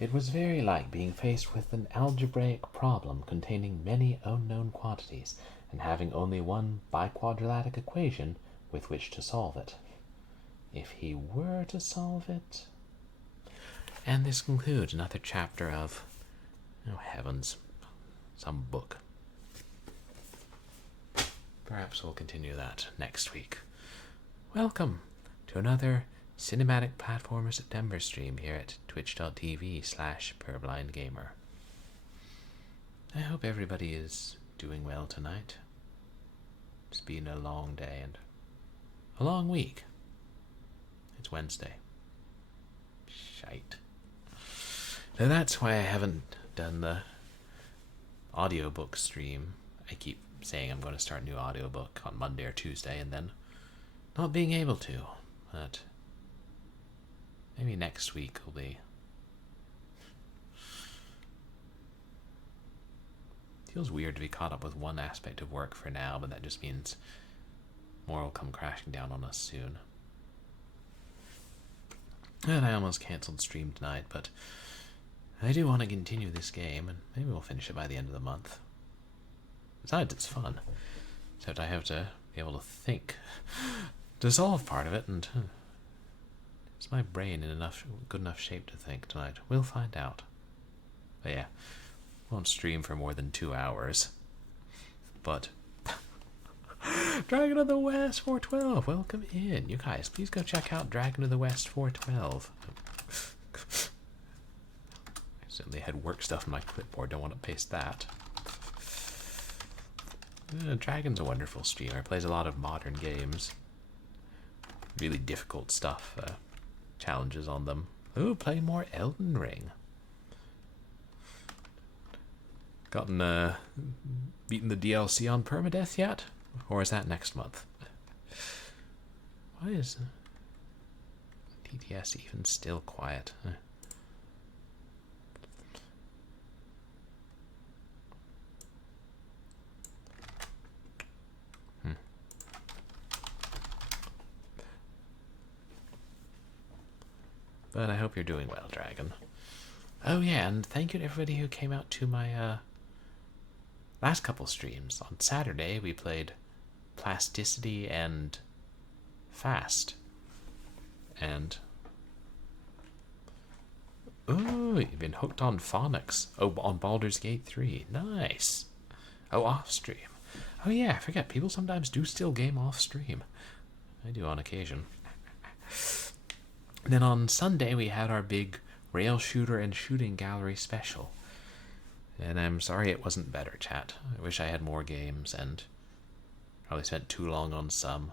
It was very like being faced with an algebraic problem containing many unknown quantities and having only one biquadratic equation with which to solve it. If he were to solve it... And this concludes another chapter of... Oh heavens, some book. Perhaps we'll continue that next week. Welcome to another Cinematic Platformer September stream here at twitch.tv/purblindgamer. I hope everybody is doing well tonight. It's been a long day and a long week. It's Wednesday. Shite. So that's why I haven't done the audiobook stream. I keep saying I'm going to start a new audiobook on Monday or Tuesday and then not being able to. But maybe next week will be. Feels weird to be caught up with one aspect of work for now, but that just means more will come crashing down on us soon. And I almost cancelled stream tonight, but I do want to continue this game, and maybe we'll finish it by the end of the month. Besides, it's fun. Except I have to be able to think to solve part of it, and is my brain in good enough shape to think tonight? We'll find out. But yeah, won't stream for more than 2 hours. But Dragon of the West 412, welcome in. You guys, please go check out Dragon of the West 412. I certainly had work stuff in my clipboard, don't want to paste that. Dragon's a wonderful streamer, plays a lot of modern games. Really difficult stuff, challenges on them. Ooh, play more Elden Ring. Gotten, beaten the DLC on permadeath yet? Or is that next month? Why is TTS even still quiet? But I hope you're doing well, Dragon. Oh yeah, and thank you to everybody who came out to my last couple streams. On Saturday we played Plasticity and Fast. And ooh, you've been hooked on phonics. Oh, on Baldur's Gate 3. Nice. Oh, off stream. Oh yeah, I forget, people sometimes do still game off stream. I do on occasion. Then on Sunday we had our big rail shooter and shooting gallery special. And I'm sorry it wasn't better, chat. I wish I had more games and probably spent too long on some.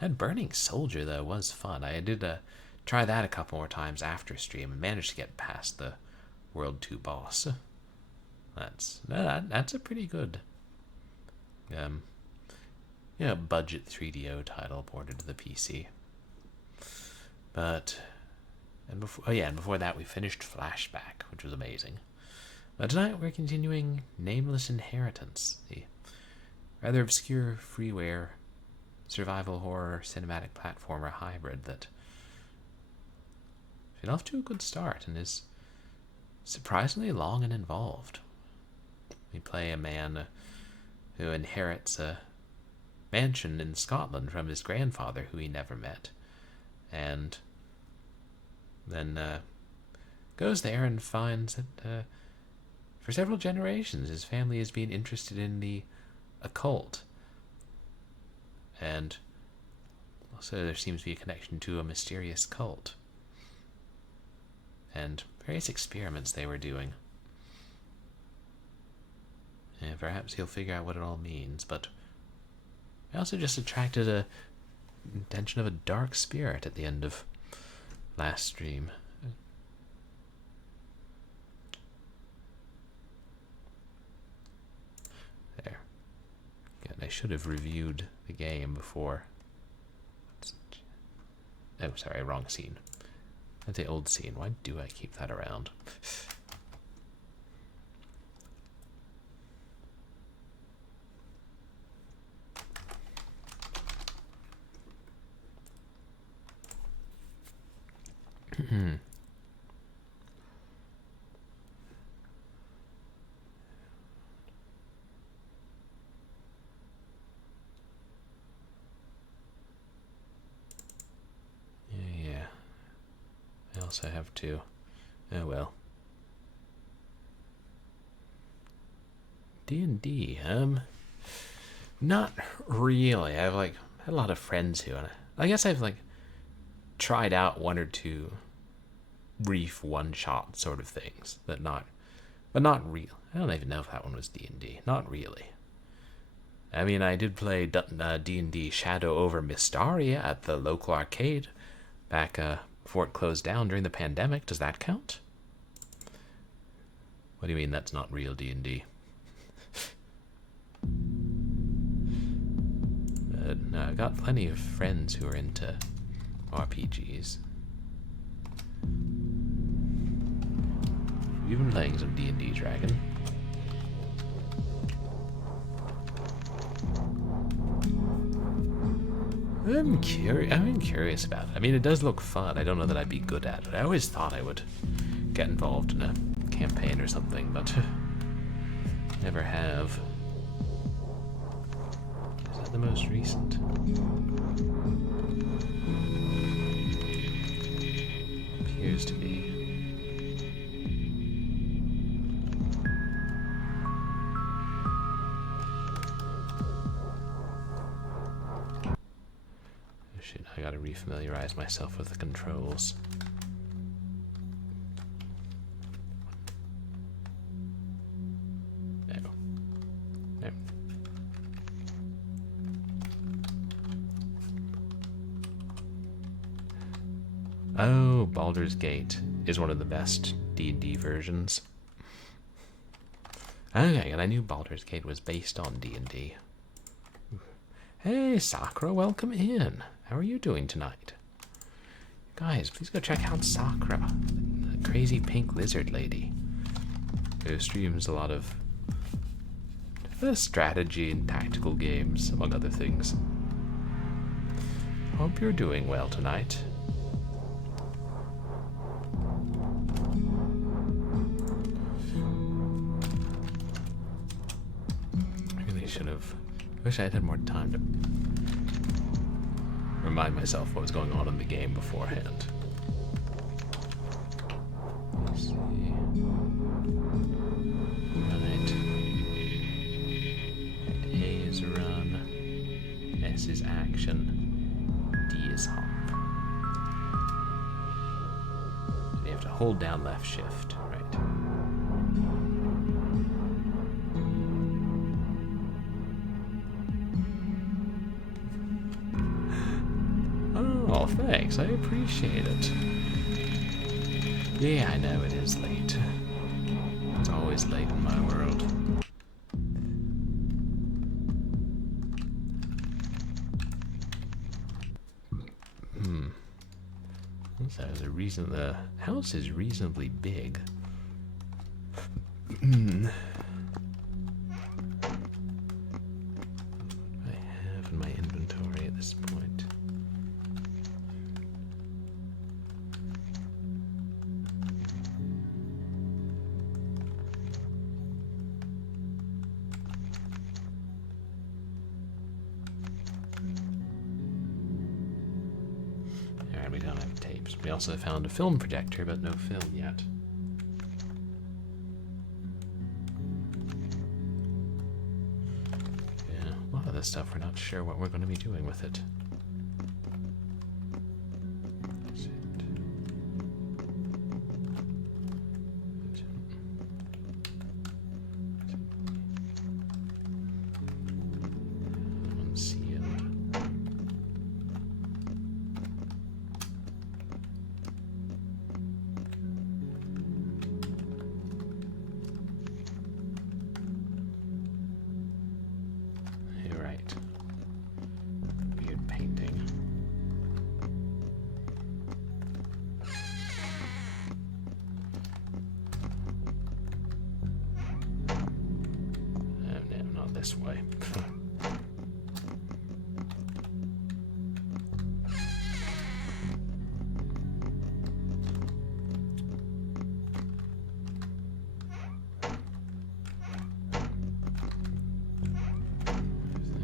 That Burning Soldier, though, was fun. I did try that a couple more times after stream and managed to get past the World 2 boss. That's a pretty good budget 3DO title ported to the PC. But and before that we finished Flashback, which was amazing. But tonight we're continuing Nameless Inheritance, the rather obscure freeware survival horror cinematic platformer hybrid that been off to a good start and is surprisingly long and involved. We play a man who inherits a mansion in Scotland from his grandfather, who he never met, and then goes there and finds that for several generations his family has been interested in the occult, and also there seems to be a connection to a mysterious cult and various experiments they were doing. And perhaps he'll figure out what it all means, but I also just attracted a intention of a dark spirit at the end of last stream. There. Again, I should have reviewed the game before. Oh, sorry, wrong scene. That's the old scene. Why do I keep that around? else I have to. Oh well. D&D, not really. I've like had a lot of friends who, and I guess I've like tried out one or two brief one-shot sort of things, but not real. I don't even know if that one was D&D. Not really. I mean, I did play D&D Shadow over Mystaria at the local arcade back before it closed down during the pandemic. Does that count? What do you mean that's not real D&D? No, I've got plenty of friends who are into RPGs. You've been playing some D&D, Dragon. I'm curious about it. I mean, it does look fun. I don't know that I'd be good at it. I always thought I would get involved in a campaign or something, but never have. Is that the most recent? Appears to be. Shit, I gotta refamiliarize myself with the controls. No. No. Oh, Baldur's Gate is one of the best D&D versions. Okay, and I knew Baldur's Gate was based on D&D. Hey, Sakura, welcome in. How are you doing tonight? Guys, please go check out Sakura, the crazy pink lizard lady, who streams a lot of strategy and tactical games, among other things. Hope you're doing well tonight. I really should have. I wish I had more time to remind myself what was going on in the game beforehand. Let's see. Right. A is run. S is action. D is hop. And you have to hold down left shift, right? Oh, thanks. I appreciate it. Yeah, I know it is late. It's always late in my world. So the house is reasonably big. What do I have in my inventory at this point? We don't have tapes. We also found a film projector, but no film yet. Yeah, a lot of this stuff, we're not sure what we're going to be doing with it. This way.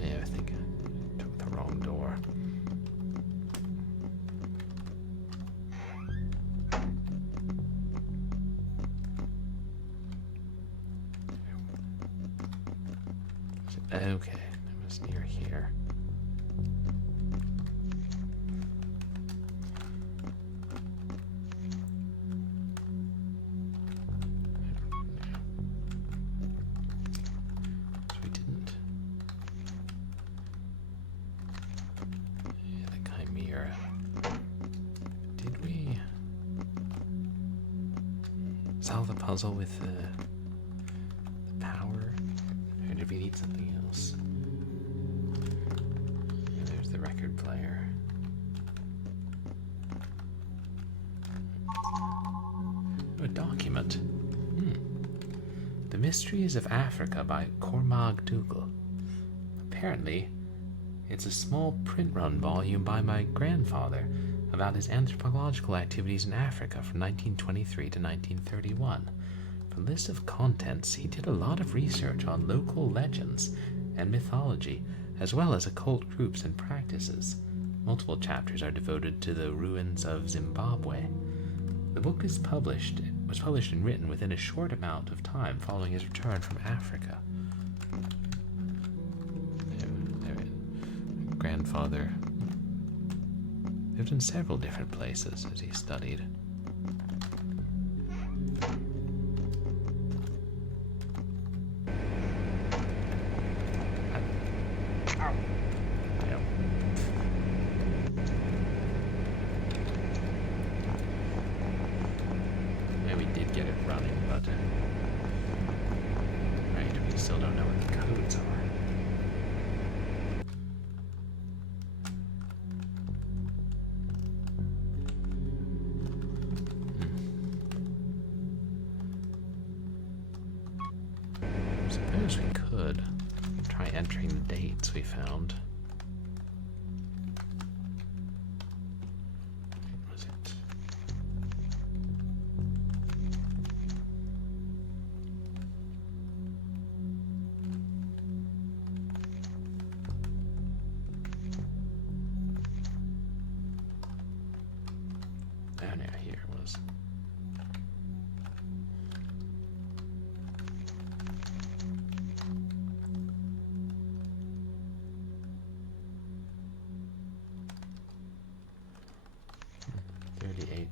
Yeah, I think I took the wrong door. Okay, it was near here. So we didn't. Yeah, the chimera. Did we solve the puzzle with the power? Or did we need something else? Yeah, there's the record player. Oh, a document. The Mysteries of Africa by Cormac Dougal. Apparently, it's a small print-run volume by my grandfather about his anthropological activities in Africa from 1923 to 1931. From the list of contents, he did a lot of research on local legends and mythology, as well as occult groups and practices. Multiple chapters are devoted to the ruins of Zimbabwe. The book was published and written within a short amount of time following his return from Africa. Grandfather lived in several different places as he studied. We did get it running, but right, we still don't know what the codes are. Suppose we could try entering the dates we found. What was it? Oh no, here it was.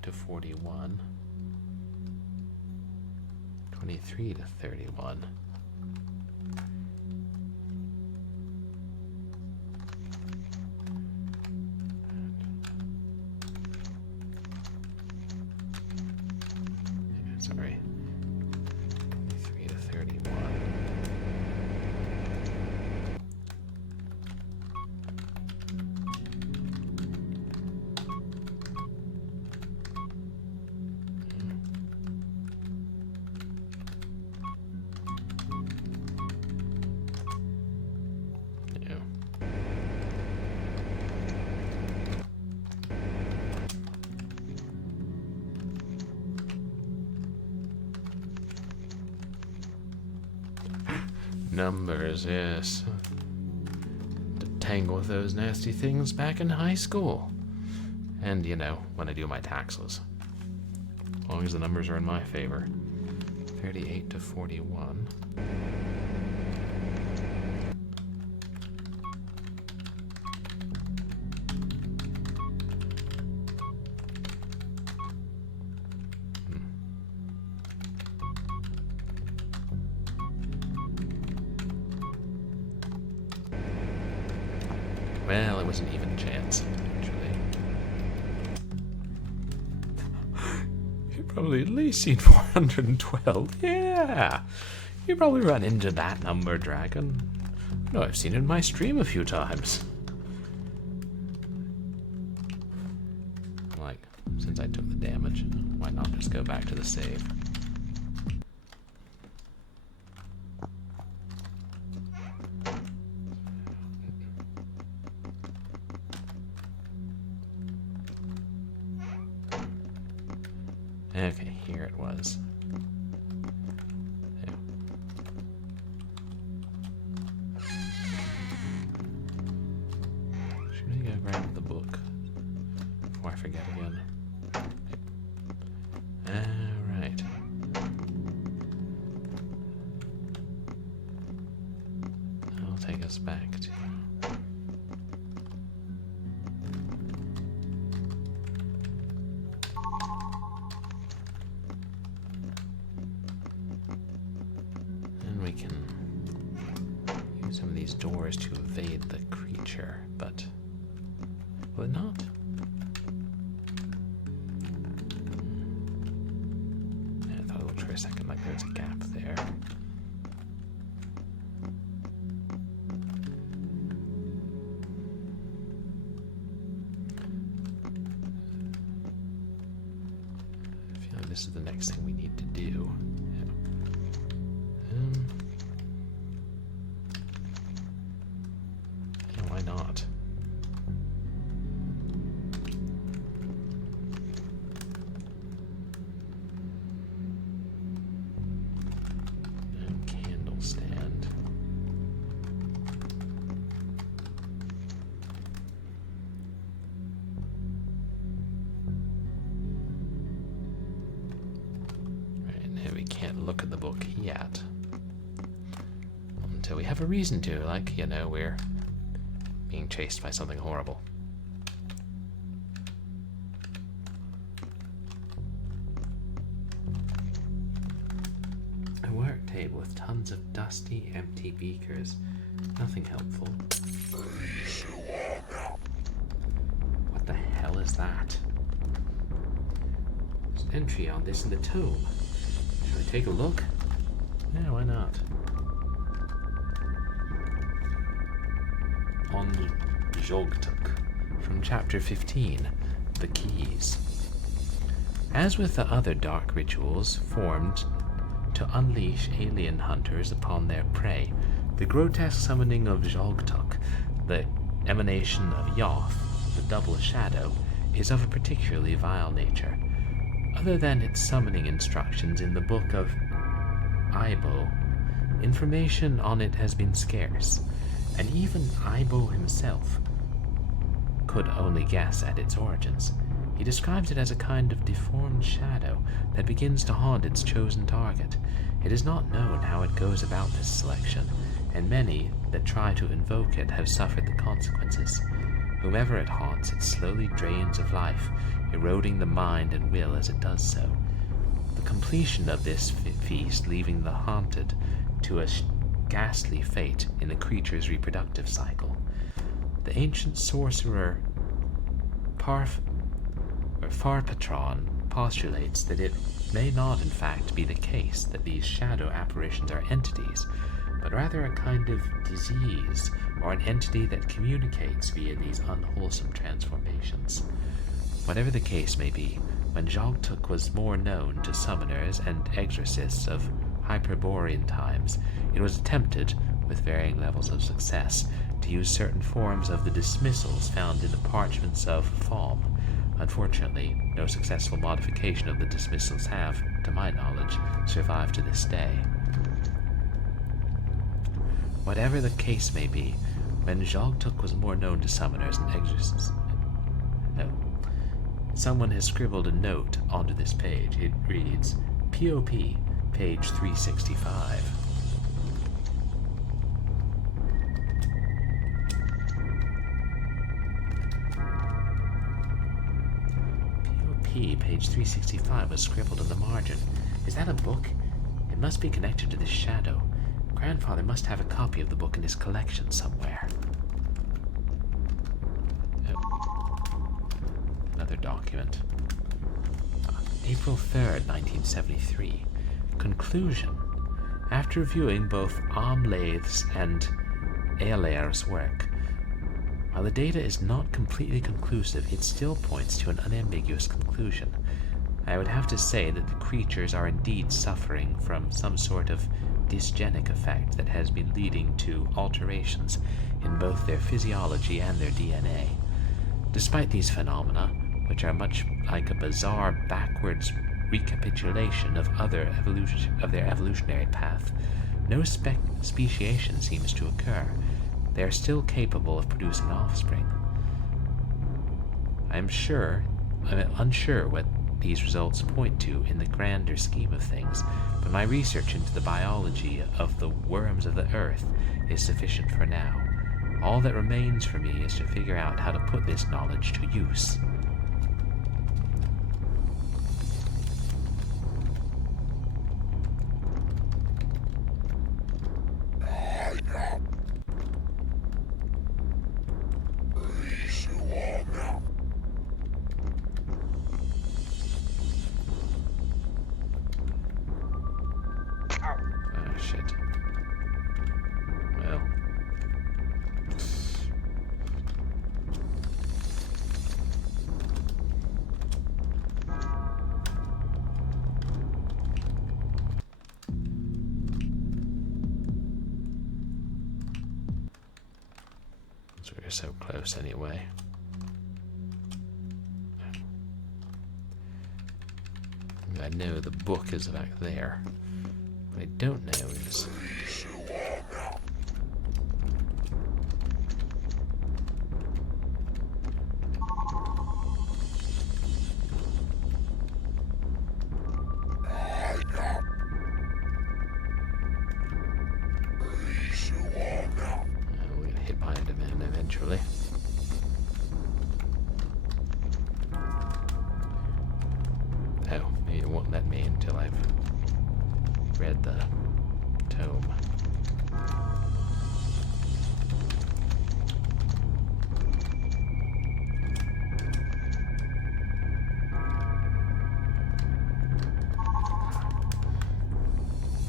To 41, 23 to 31. Sorry, 23 to 31. Numbers, yes. To tangle with those nasty things back in high school. And, you know, when I do my taxes. As long as the numbers are in my favor. 38 to 41. Well, it was an even chance, actually. You've probably at least seen 412. Yeah! You probably run into that number, Dragon. No, I've seen it in my stream a few times. Like, since I took the damage, why not just go back to the save? Okay, here it was. Yeah. Should I go grab the book before I forget again? Alright. I'll take us back to... And we can use some of these doors to evade the creature, but will it not? I thought it looked for a second like there was a gap there. This is the next thing we need to do. Yeah, why not? And candle stand. We can't look at the book yet until we have a reason to, like, you know, we're being chased by something horrible. A work table with tons of dusty, empty beakers. Nothing helpful. What the hell is that? There's an entry on this in the tome. Shall we take a look? Yeah, why not? On Zhogtk, from chapter 15, The Keys. As with the other dark rituals formed to unleash alien hunters upon their prey, the grotesque summoning of Zhogtk, the emanation of Yoth, the double shadow, is of a particularly vile nature. Other than its summoning instructions in the book of Aibo, information on it has been scarce, and even Aibo himself could only guess at its origins. He describes it as a kind of deformed shadow that begins to haunt its chosen target. It is not known how it goes about this selection, and many that try to invoke it have suffered the consequences. Whomever it haunts, it slowly drains of life, eroding the mind and will as it does so. The completion of this feast leaving the haunted to a ghastly fate in the creature's reproductive cycle. The ancient sorcerer Farpatron postulates that it may not in fact be the case that these shadow apparitions are entities, but rather a kind of disease or an entity that communicates via these unwholesome transformations. Whatever the case may be, when Zhogtk was more known to summoners and exorcists of Hyperborean times, it was attempted, with varying levels of success, to use certain forms of the dismissals found in the parchments of Falm. Unfortunately, no successful modification of the dismissals have, to my knowledge, survived to this day. Whatever the case may be, when Zhogtk was more known to summoners and exorcists... No. Someone has scribbled a note onto this page. It reads, POP, page 365. POP, page 365 was scribbled in the margin. Is that a book? It must be connected to this shadow. Grandfather must have a copy of the book in his collection somewhere. Another document. April 3rd, 1973. Conclusion. After reviewing both Amlaeth's and Ealair's work, while the data is not completely conclusive, it still points to an unambiguous conclusion. I would have to say that the creatures are indeed suffering from some sort of dysgenic effect that has been leading to alterations in both their physiology and their DNA. Despite these phenomena, which are much like a bizarre backwards recapitulation of their evolutionary path, no speciation seems to occur. They are still capable of producing offspring. I'm unsure what these results point to in the grander scheme of things, but my research into the biology of the worms of the earth is sufficient for now. All that remains for me is to figure out how to put this knowledge to use. Shit. Well. So we're so close anyway. I know the book is back there. What I don't know is... we'll get hit behind him eventually. Oh, maybe it won't let me until I've read the tome.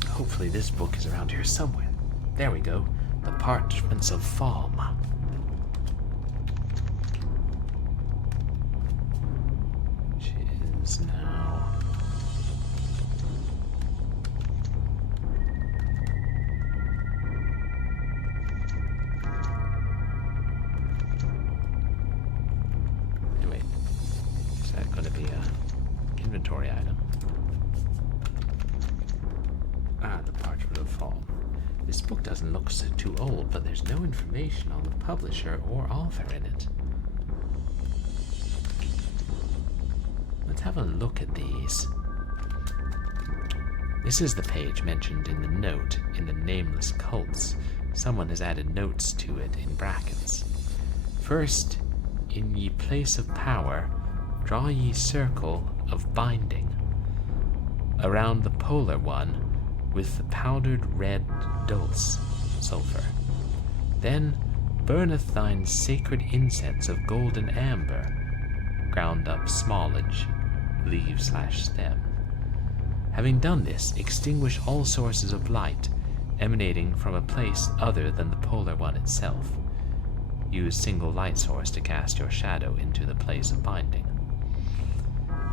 Hopefully this book is around here somewhere. There we go. The Parchments of Falm. Which is now... Wait. Is that going to be a inventory item? Ah, the Parchment of Falm. This book doesn't look too old, but there's no information on the publisher or author in it. Let's have a look at these. This is the page mentioned in the note in the Nameless cults. Someone has added notes to it in brackets. First, in ye place of power, draw ye circle of binding around the polar one with the powdered red dulse sulfur. Then burneth thine sacred incense of golden amber, ground up smallage, leaf/stem. Having done this, extinguish all sources of light emanating from a place other than the polar one itself. Use single light source to cast your shadow into the place of binding.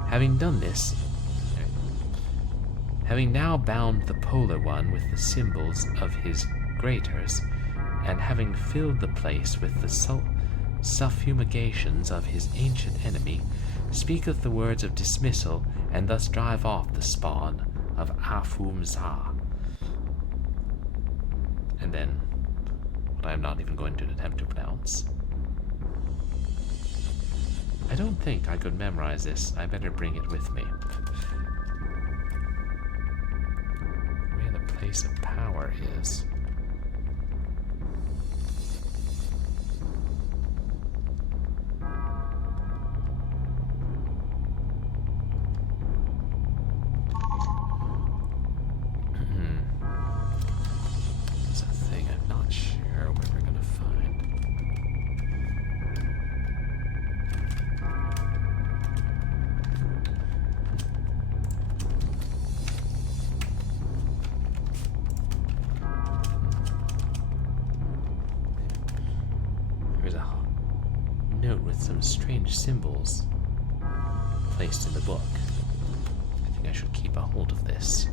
Having done this, having now bound the polar one with the symbols of his graters, and having filled the place with the suffumigations of his ancient enemy, speaketh the words of dismissal, and thus drive off the spawn of Afum-Za. And then, what I am not even going to attempt to pronounce. I don't think I could memorize this. I better bring it with me. Where the place of power is. It's a thing I'm not sure where we're going to find. There's a note with some strange symbols placed in the book. I think I should keep a hold of this.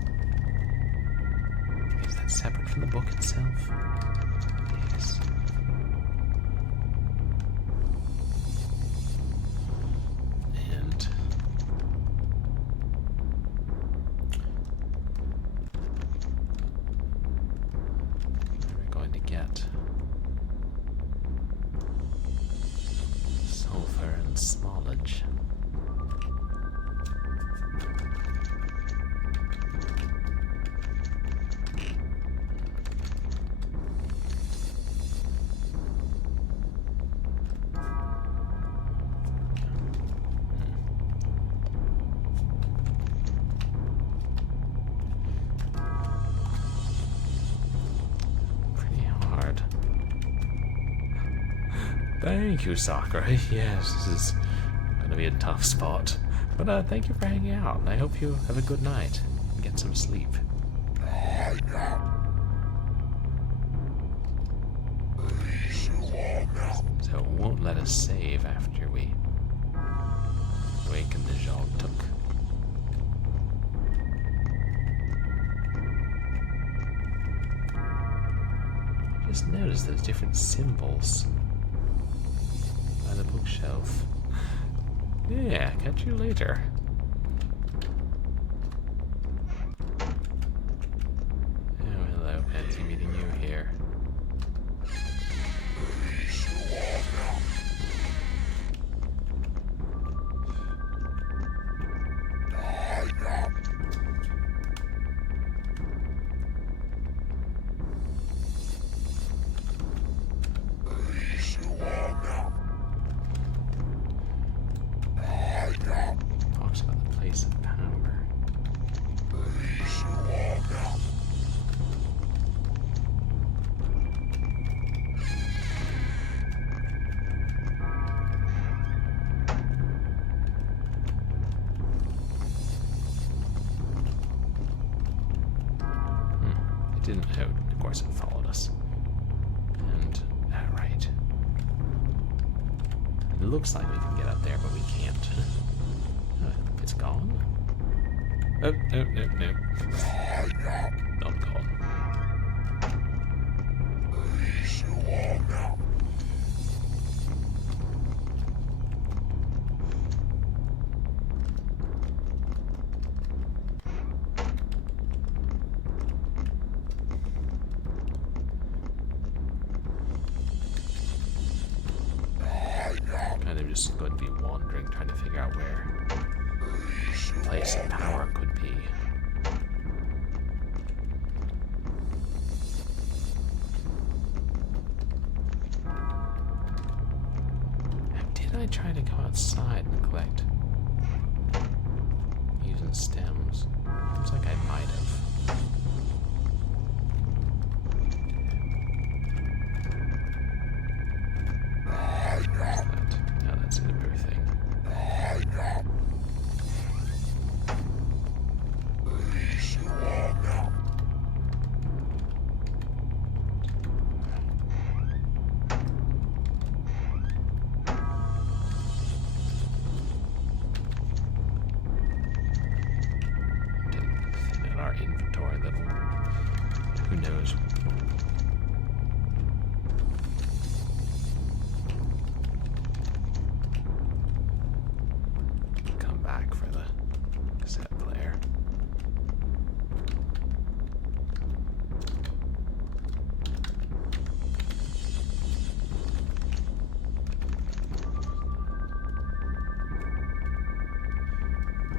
Is that separate from the book itself? Yes. And we're going to get sulfur and smallage. scattered. Thank you, Sakura. Yes, this is gonna be a tough spot. But thank you for hanging out, and I hope you have a good night and get some sleep. So it won't let us save after we awaken the Zhogtk. Just notice those different symbols by the bookshelf. Yeah, catch you later. Oh, hello, fancy meeting you here. Talks about the place of power. It didn't. Oh, of course, it followed us. And right. It looks like we can get up there, but we can't. It's gone? Oh, no, no, no. Not gone. Kind of just going to be wandering, trying to figure out where the place of power could be. Did I try to go outside and collect using stems? Seems like I might have. No, that's an everything. Thin out our inventory a little. Who knows? Come back for the cassette player.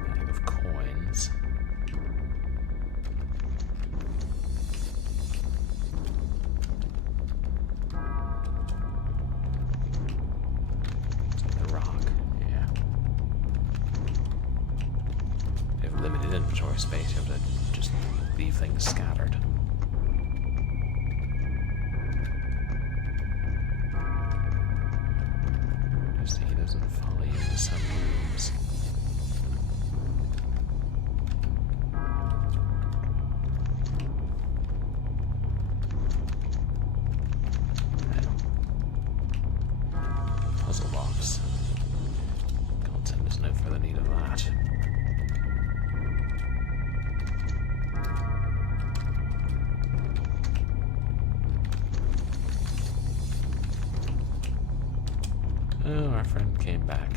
Bag of coins. The rock, yeah. They have limited inventory space, you have to just leave things scattered. Just so he doesn't follow you into some rooms. Puzzle box. God send us no further need of that. Oh, our friend came back.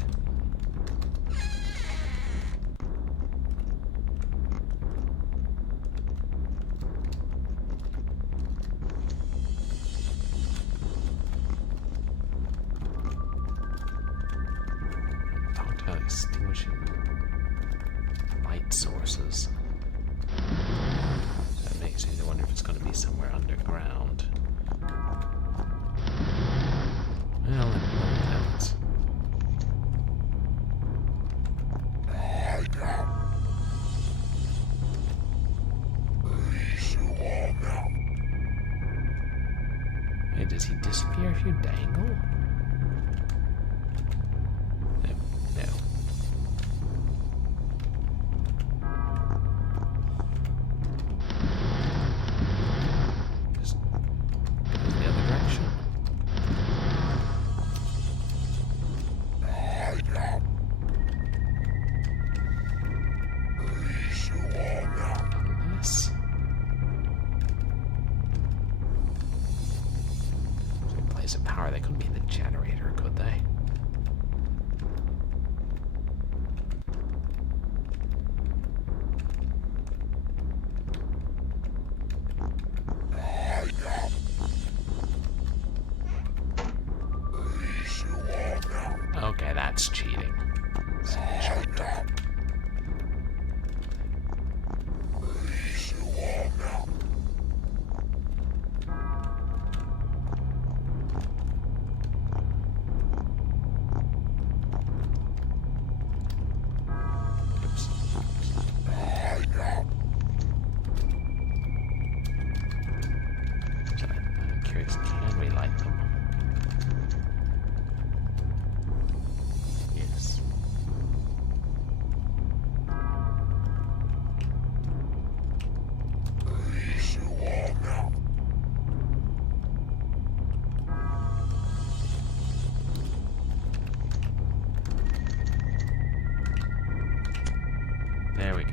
Talked about extinguishing light sources. That makes me wonder if it's going to be somewhere underground. Well, it happens. Wait, does he disappear if you dangle? No. No. Just goes the other direction. Unless... Place of power, they couldn't be the generator, could they? Okay, that's cheating. Zhogtk. Oops. So I'm curious, can we light them? Yes. There we go.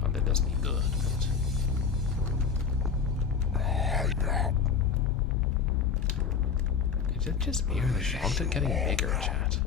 Well, that does me good, but... Is it just me or the Zhogtk getting bigger, chat?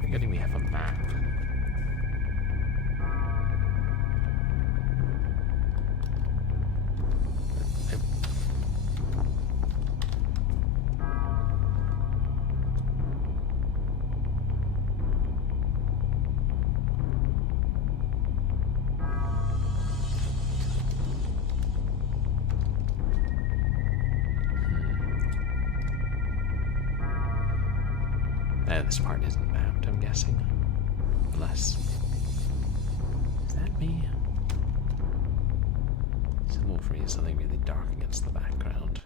Forgetting we have a map. No, this part isn't mapped, I'm guessing. Unless... Is that me? Symbol for me is something really dark against the background.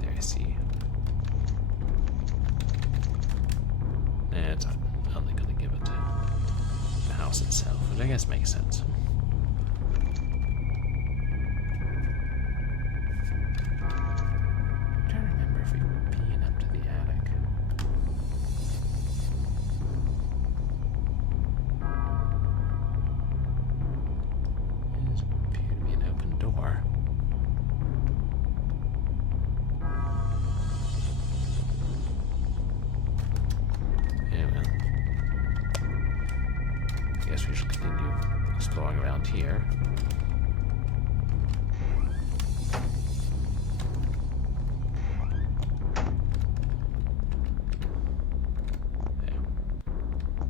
There I see. Yeah, it's only going to give it to the house itself, which I guess makes sense. I'm trying to remember if we've been up to the attic. It does appear to be an open door. Yeah, well. I guess we should continue exploring around here.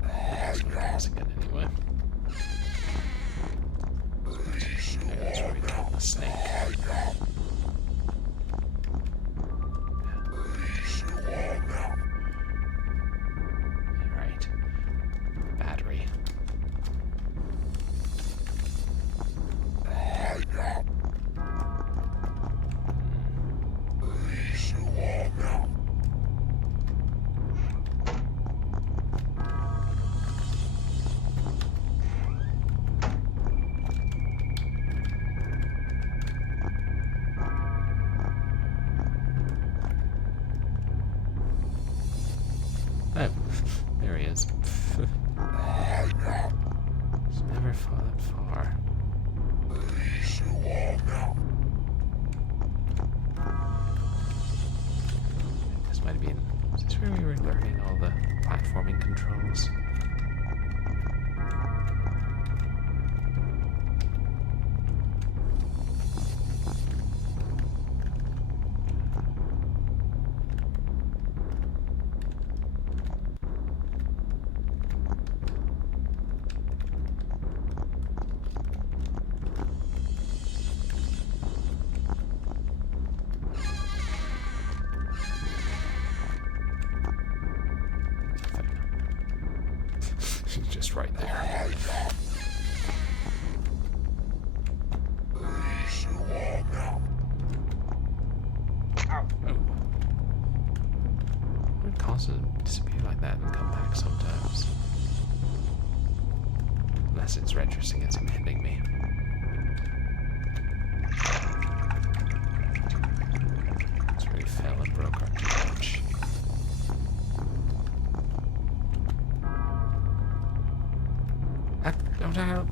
That's what I was again anyway. Yeah, that's where we got the snake. Right. Battery. might have been... Is this where we were learning all the platforming controls? Just right there. Oh. What causes them to disappear like that and come back sometimes? Unless it's registering as him hitting me. That's where he fell and broke our couch. Don't help.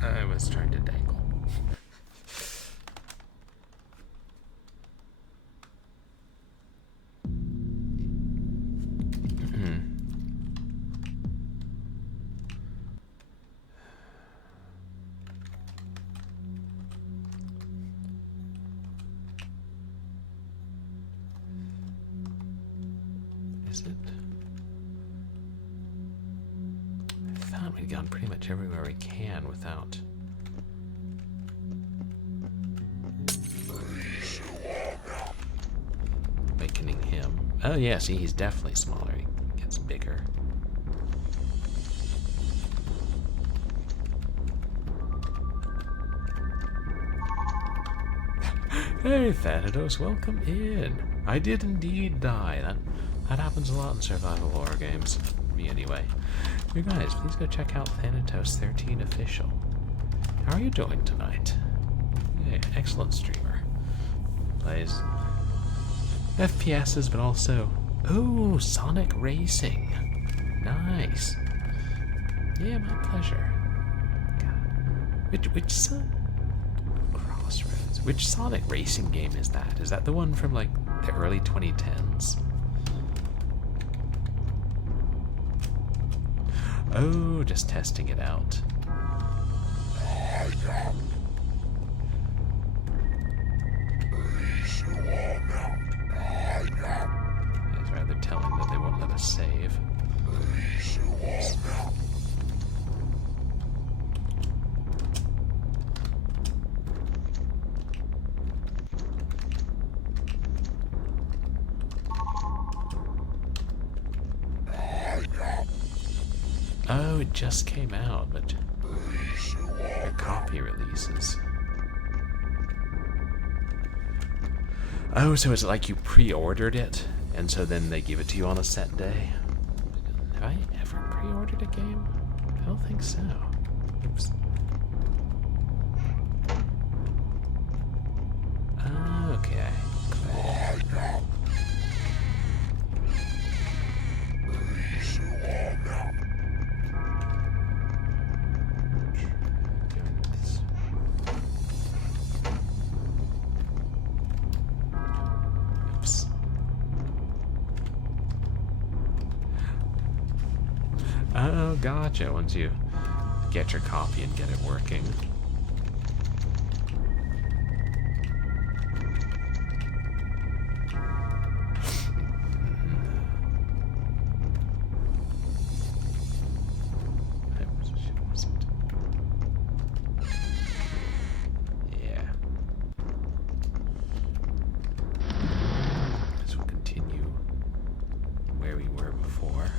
I was trying to dangle. Is it? We've gone pretty much everywhere we can without awakening him. Oh yeah, see, he's definitely smaller. He gets bigger. Hey Thanatos, welcome in. I did indeed die. That happens a lot in survival horror games. Me anyway. You guys, please go check out Thanatos 13 Official. How are you doing tonight? Yeah, excellent streamer. Plays FPSs, but also... Ooh, Sonic Racing. Nice. Yeah, my pleasure. God. Which Crossroads. Which Sonic Racing game is that? Is that the one from, like, the early 2010s? Oh, just testing it out. It's rather telling that they won't let us save. Oh, it just came out, but a copy releases. Oh, so it's like you pre-ordered it, and so then they give it to you on a set day? Have I ever pre-ordered a game? I don't think so. Oops. Okay. Oh, gotcha. Once you get your copy and get it working. Yeah. This will continue where we were before.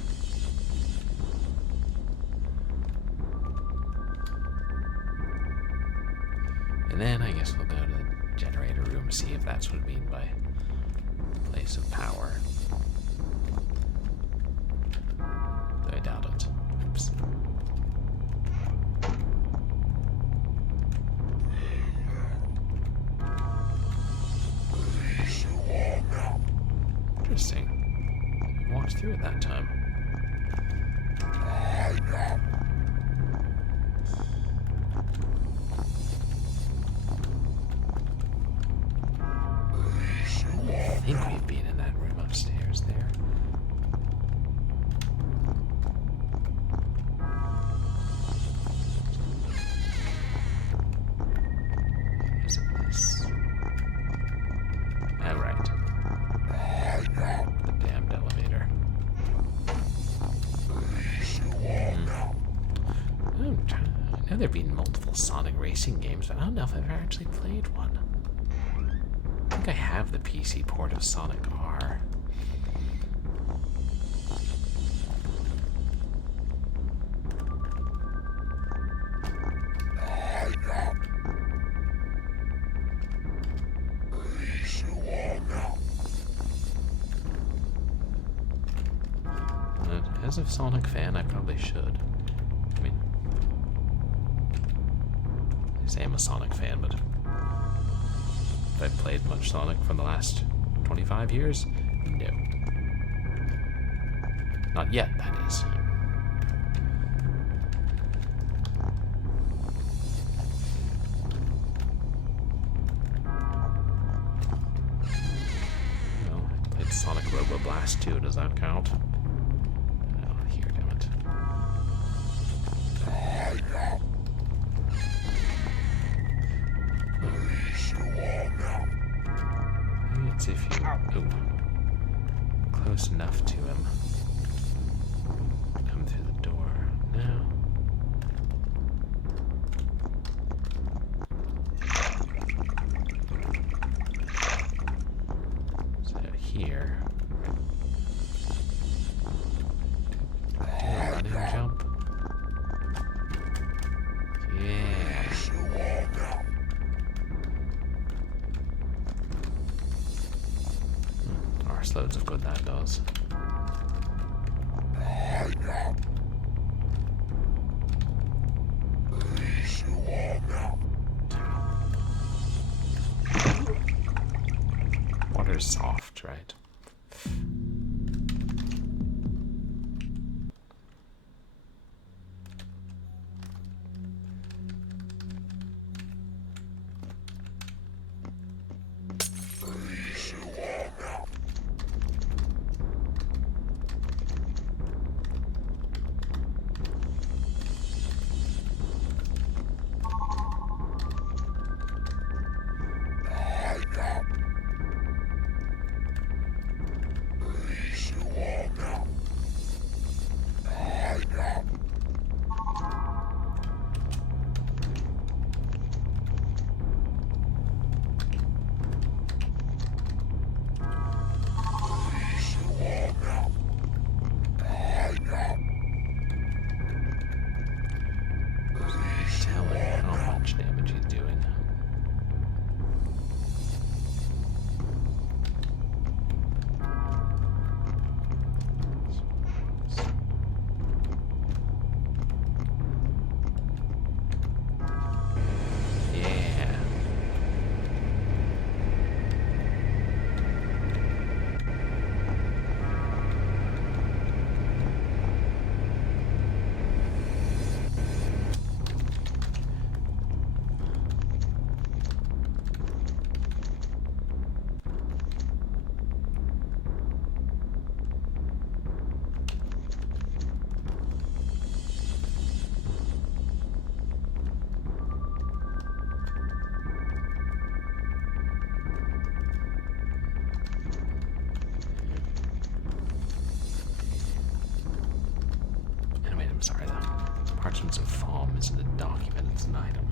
And then I guess we'll go to the generator room, see if that's what I mean by place of power. Though I doubt it. Oops. Interesting. I walked through it that time. think we've been in that room upstairs there. Is it this? Oh, right. The damned elevator. I know there have been multiple Sonic racing games, but I don't know if I've ever actually played one. I think I have the PC port of Sonic R. As a Sonic fan, I probably should. I mean, I say I'm a Sonic fan, but have I played much Sonic for the last 25 years? No. Not yet, that is. No, I played Sonic Robo Blast 2, does that count? If you close enough to him, come through the door now. So here, do a running jump. Yeah. Loads of good that does. Water's soft, right? I'm sorry, the parchments of Foam isn't a document, it's an item.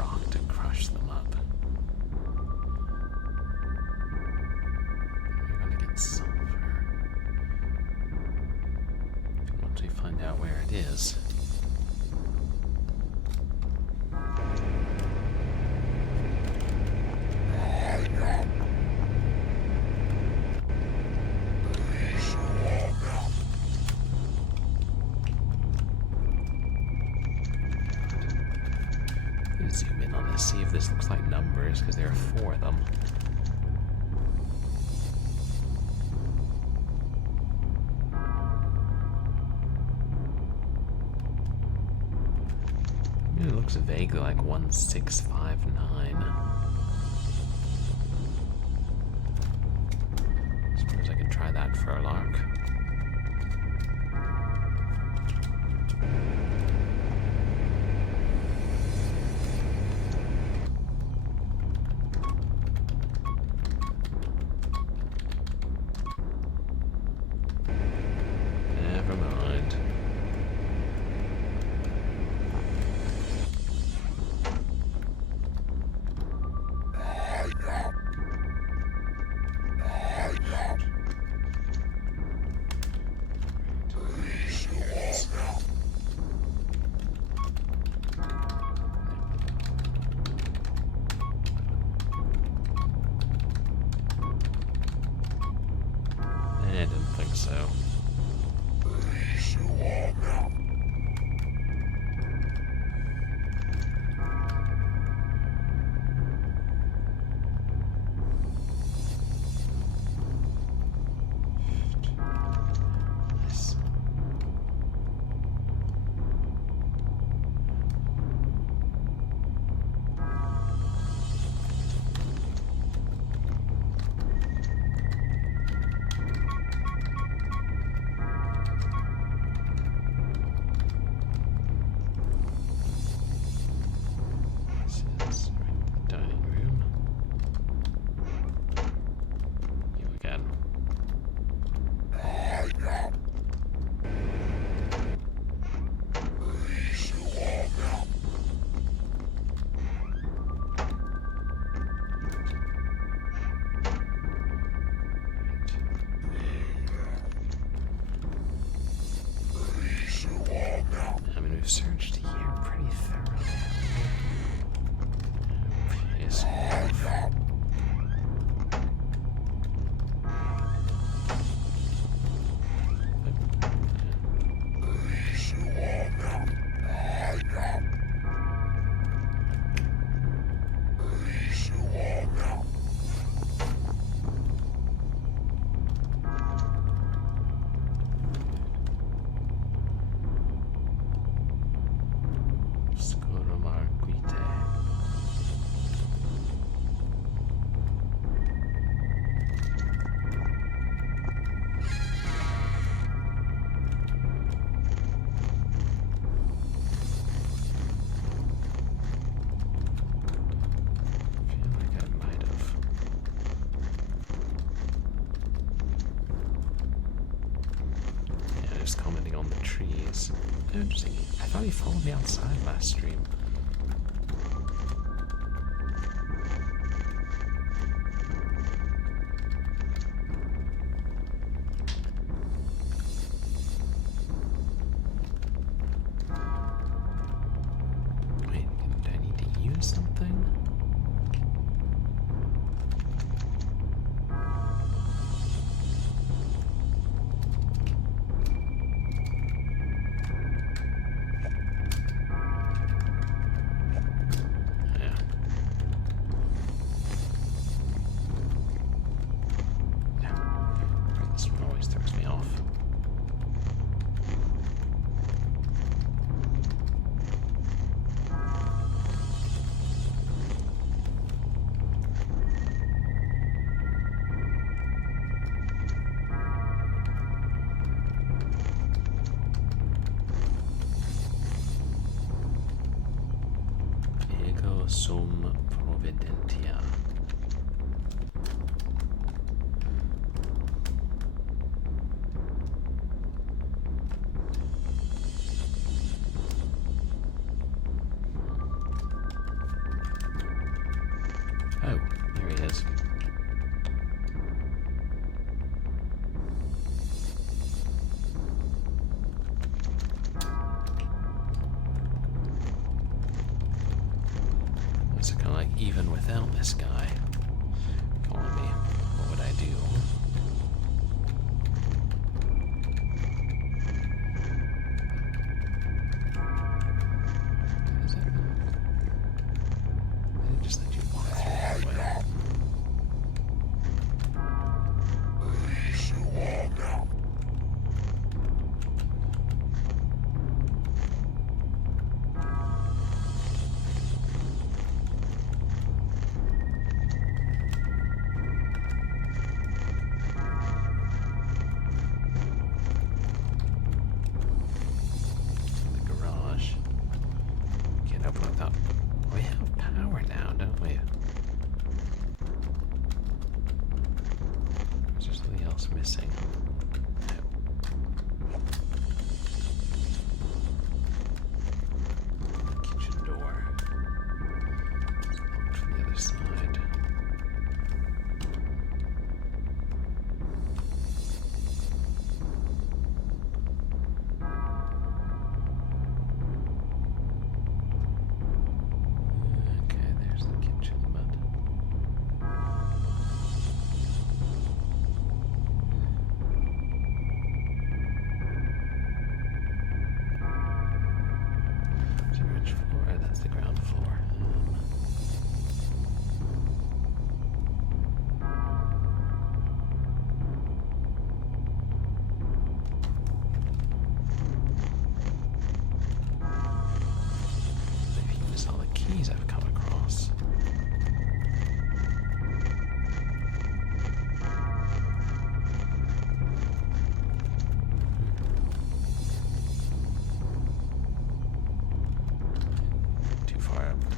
rock to crush them up. We're gonna get sulfur. And once we find out where it is. Zoom in on this, see if this looks like numbers, because there are 4 of them. It looks vaguely like 1659. Suppose I could try that for a lark. Never mind. I didn't think so. Nice. This is the dining room. You again. I mean, we've searched here pretty thoroughly. Piss off. Scour. Commenting on the trees. Interesting. I thought he followed me outside last stream. Wait, do I need to use something? Throws me off. Ego sum providentia. even without this guy following me, what would I do? Is it? Did it just let you walk through that way? We have power now, don't we? Is there something else missing? No. Kitchen door. It's locked from the other side. That's the ground floor. Maybe you miss all the keys I've come across.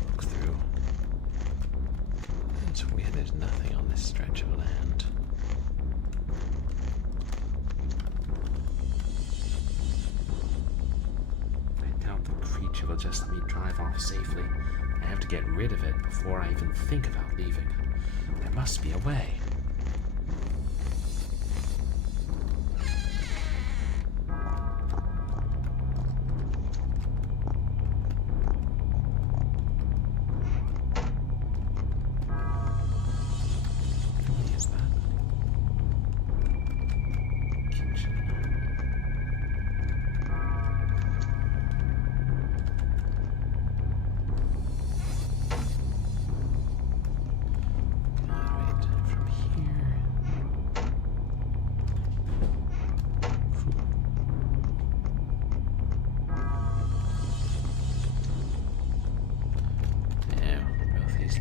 Look through. It's weird, there's nothing on this stretch of land. I doubt the creature will just let me drive off safely. I have to get rid of it before I even think about leaving. There must be a way.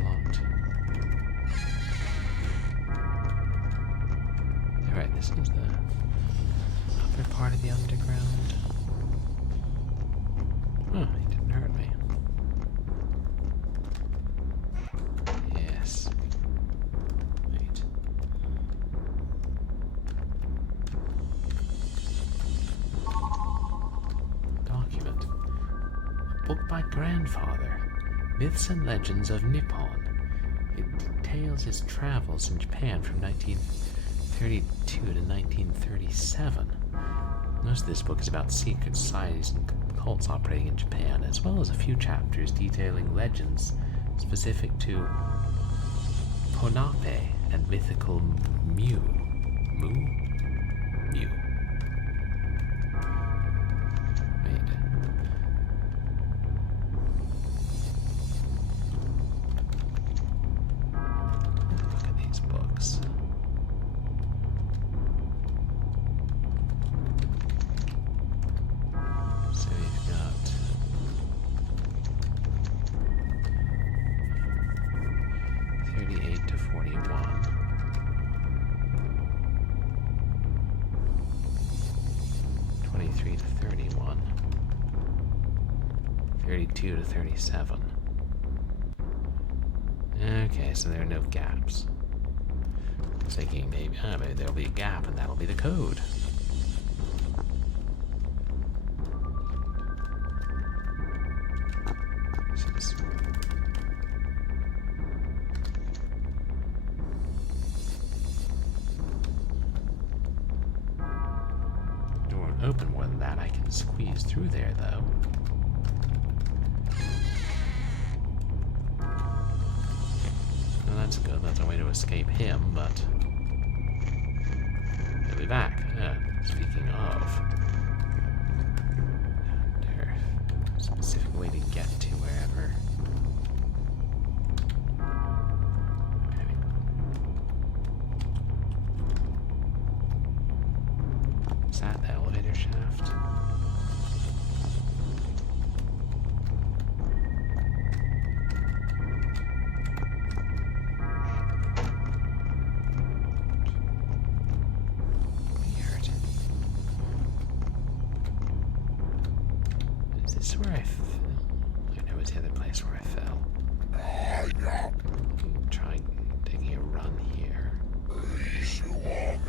Locked. Alright, this is the upper part of the underground. Oh, he didn't hurt me. Yes. Wait. Document. A book by grandfather. Myths and Legends of Nippon. It details his travels in Japan from 1932 to 1937. Most of this book is about secret societies and cults operating in Japan, as well as a few chapters detailing legends specific to Ponape and mythical Mew. Mew? So we've got 38 to 41. 23 to 31. 32 to 37. Okay, so there are no gaps. I was thinking maybe there'll be a gap and that'll be the code. Door won't open more than that. I can squeeze through there though. that's good. That's a way to escape him, but he'll be back. Speaking of, there a specific way to get to wherever. Is that the elevator shaft? Where I fell. I know it's the other place where I fell. Trying taking a run here. Right.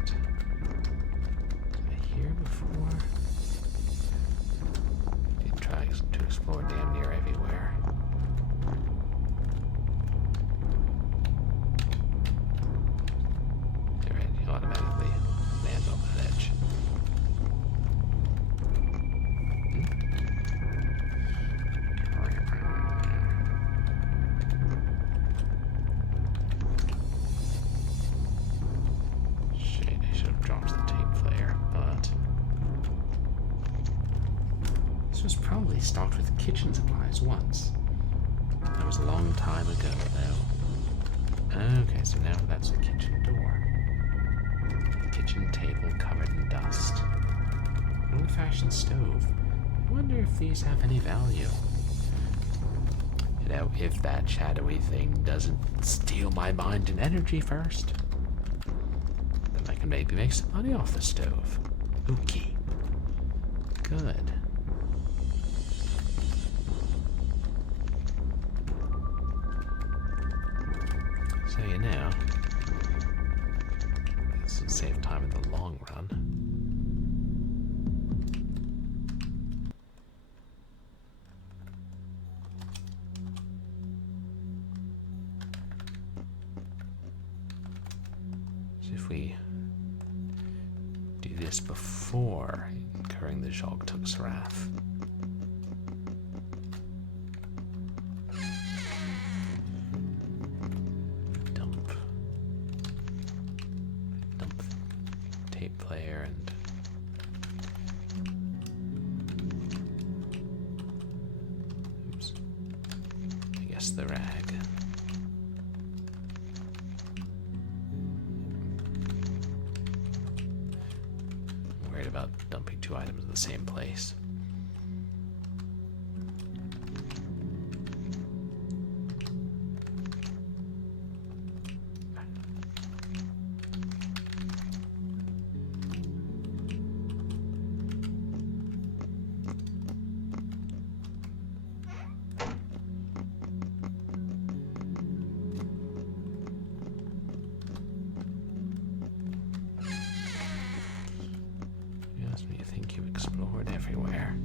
Did I hear before? Did try to explore damn near everywhere. Automatically land on that edge. Shit, I should have dropped the tape player, but this was probably stocked with kitchen supplies once. That was a long time ago, though. Okay, so now that's the kitchen door. Kitchen table covered in dust. An old-fashioned stove. I wonder if these have any value. You know, if that shadowy thing doesn't steal my mind and energy first, then I can maybe make some money off the stove. Okay. Good. So you know, this will save time in the long run. So if we do this before incurring the Zhogtk's wrath. Player and oops, I guess the rag. I'm worried about dumping two items in the same place. You think you explored everywhere.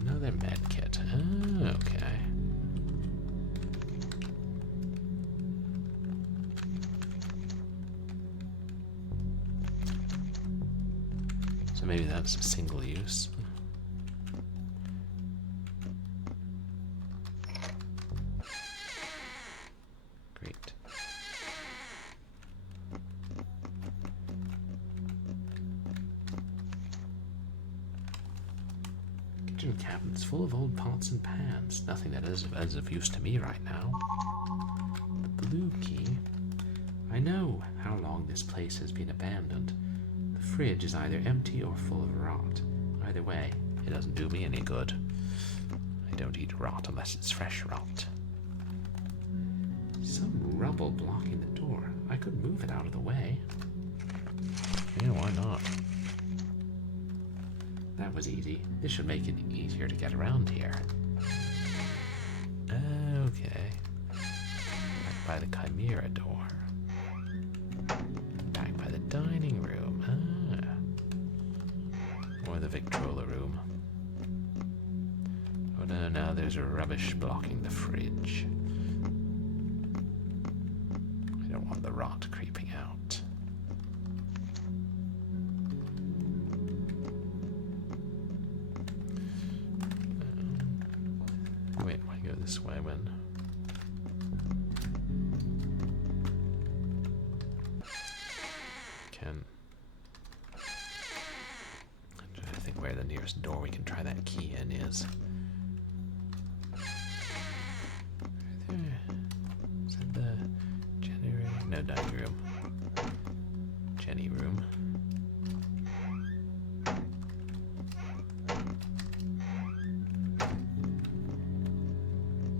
Another med kit. Oh, okay. So maybe that's a single use. Great. Kitchen cabinets full of old pots and pans. Nothing that is of use to me right now. The blue key. I know how long this place has been abandoned. The fridge is either empty or full of rot. Either way, it doesn't do me any good. I don't eat rot unless it's fresh rot. Some rubble blocking the door. I could move it out of the way. Yeah, why not? That was easy. This should make it easier to get around here. Okay. by the Chimera door. Back by the dining room. Or the Victrola room. Oh no, now there's rubbish blocking the fridge. I don't want the rot creeping out. Wait, why go this way when... I'm trying to think where the nearest door we can try that key in is. Right there. Is that the generator? No, dining room. Jenny room.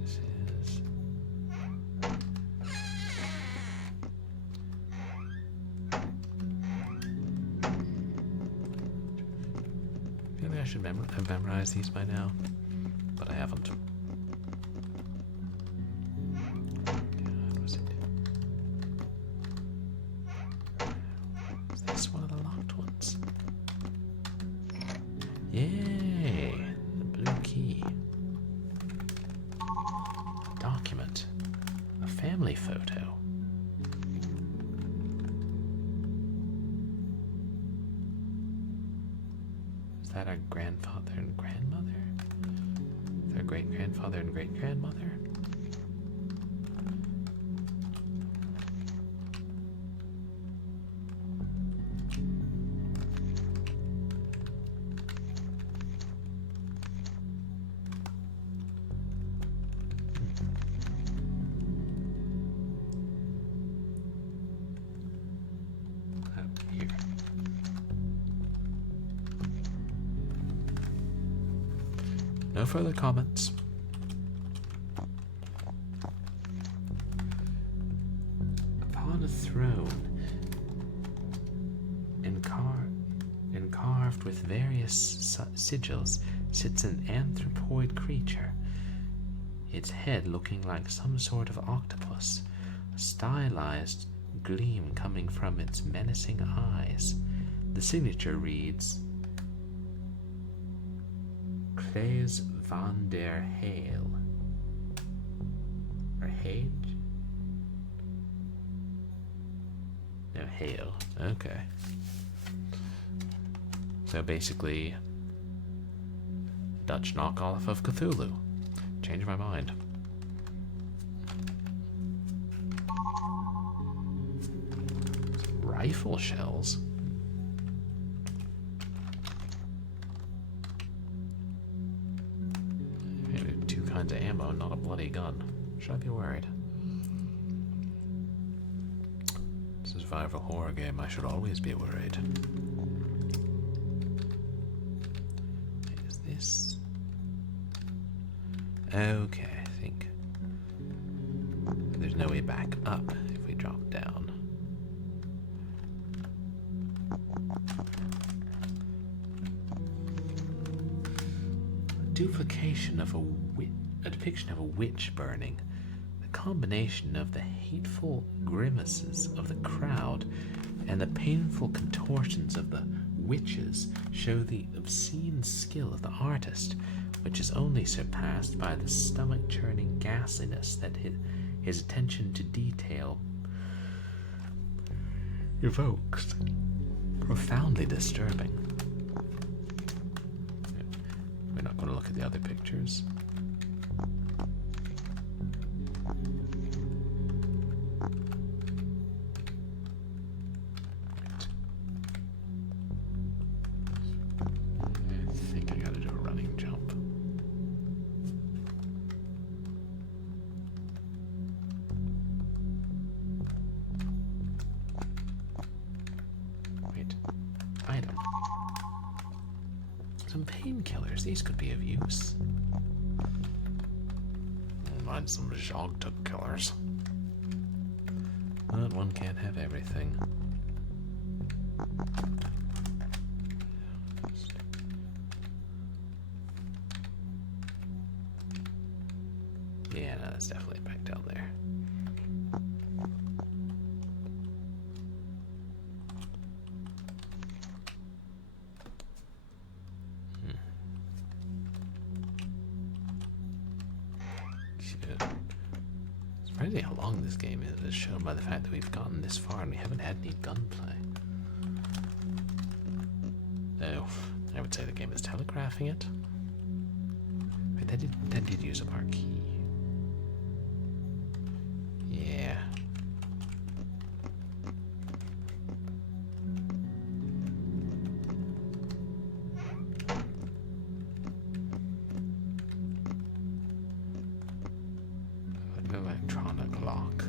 This is... I should have memorized these by now, but I haven't. God, was it? Is this one of the locked ones? Yay! The blue key. A document. A family photo. Is that our grandfather and grandmother? Their great-grandfather and great-grandmother? Here. No further comments. Upon a throne, carved with various sigils, sits an anthropoid creature, its head looking like some sort of octopus, a stylized gleam coming from its menacing eyes. The signature reads, Claes van der Hale. Or Hage? No, Hale. Okay. So basically, Dutch knockoff of Cthulhu. Changed my mind. Rifle shells? Two kinds of ammo, not a bloody gun. Should I be worried? It's a survival horror game. I should always be worried. Is this? Okay, I think there's no way back up if we drop down. Duplication of a depiction of a witch burning. The combination of the hateful grimaces of the crowd and the painful contortions of the witches show the obscene skill of the artist, which is only surpassed by the stomach-churning ghastliness that his attention to detail evokes. Profoundly disturbing. We're not going to look at the other pictures. I think I gotta do a running jump. Wait. Item. Some painkillers. These could be of use. Find some Zhogtk killers. But one can't have everything. Yeah, no, that's definitely back down there. Crazy how long this game is, as shown by the fact that we've gotten this far and we haven't had any gunplay. Though, I would say the game is telegraphing it. Wait, that did use up our key. Yeah. Electronic lock.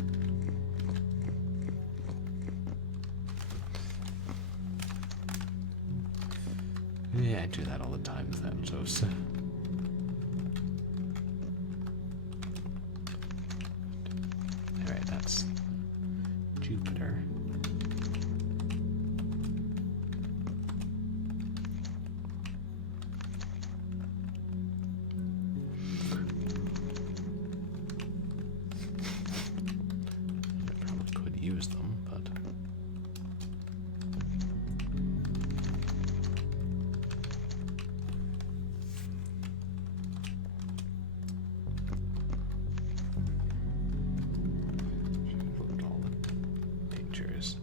Yeah, I do that all the time with that toast. Alright, that's Jupiter. I probably could use them, but look at all the pictures.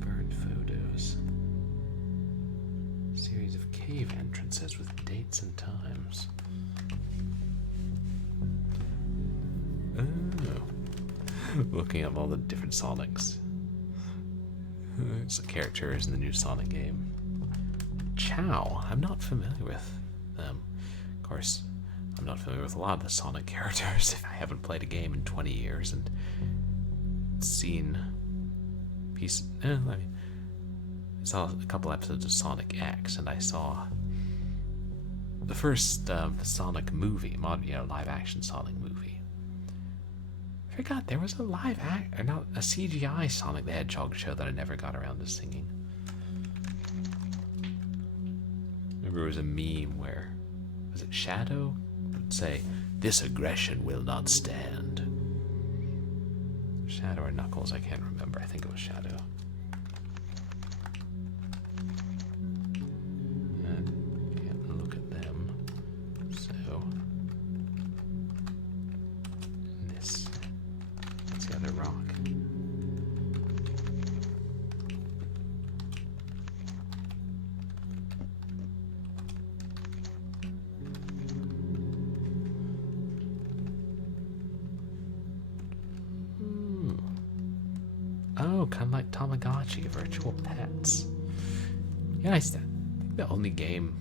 Bird photos. Series of cave entrances with dates and times. Oh. Looking up all the different Sonics. It's the characters in the new Sonic game. Chow. I'm not familiar with them. Of course, I'm not familiar with a lot of the Sonic characters if I haven't played a game in 20 years and seen pieces. I saw a couple episodes of Sonic X, and I saw the first Sonic movie, live action Sonic movie. I forgot there was a not a CGI Sonic the Hedgehog show that I never got around to singing. Remember, it was a meme where, was it Shadow? It would say, "This aggression will not stand." Shadow or Knuckles, I can't remember. I think it was Shadow. Can't look at them. So, that's the other rock. Oh, kind of like Tamagotchi, virtual pets. Yeah, I think the only game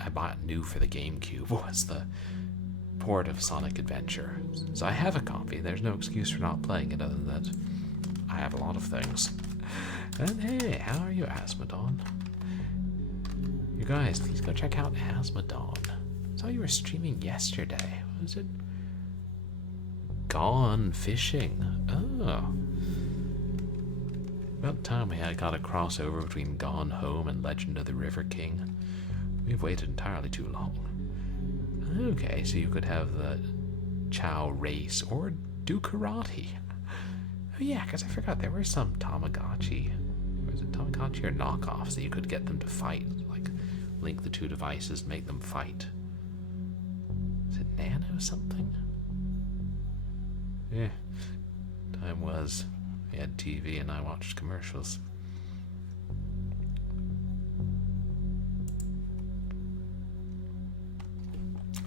I bought new for the GameCube was the port of Sonic Adventure. So I have a copy. There's no excuse for not playing it other than that I have a lot of things. And hey, how are you, Asmodon? You guys, please go check out Asmodon. I saw you were streaming yesterday. What was it? Gone Fishing. Oh. About time we got a crossover between Gone Home and Legend of the River King. We've waited entirely too long. Okay, so you could have the Chow race or do karate. Oh yeah, because I forgot there were some Tamagotchi. Was it Tamagotchi or knockoffs that you could get them to fight? Like, link the two devices, make them fight. Is it Nano something? Yeah. Time was. We had TV and I watched commercials. So,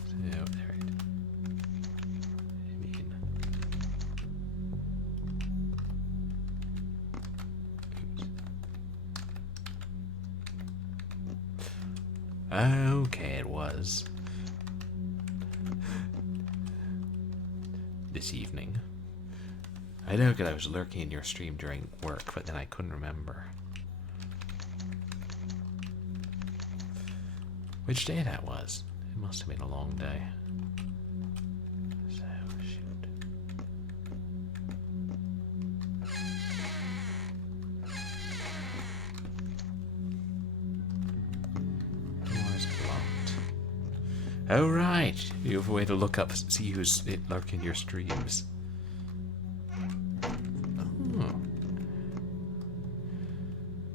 alright. Okay, it was this evening. I know because I was lurking in your stream during work, but then I couldn't remember which day that was. It must have been a long day. So, shoot. Doors blocked. Oh right, you have a way to look up, see who's lurking in your streams.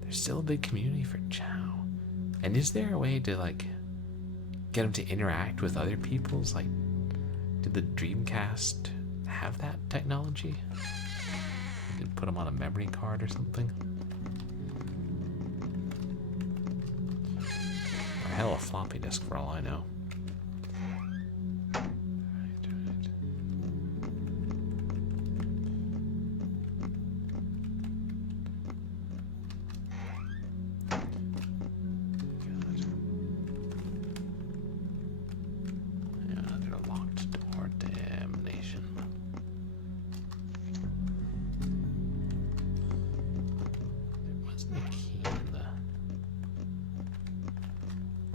There's still a big community for Chow. And is there a way to, like, get them to interact with other people's, like, did the Dreamcast have that technology? You could put them on a memory card or something. Or hell, a floppy disk for all I know.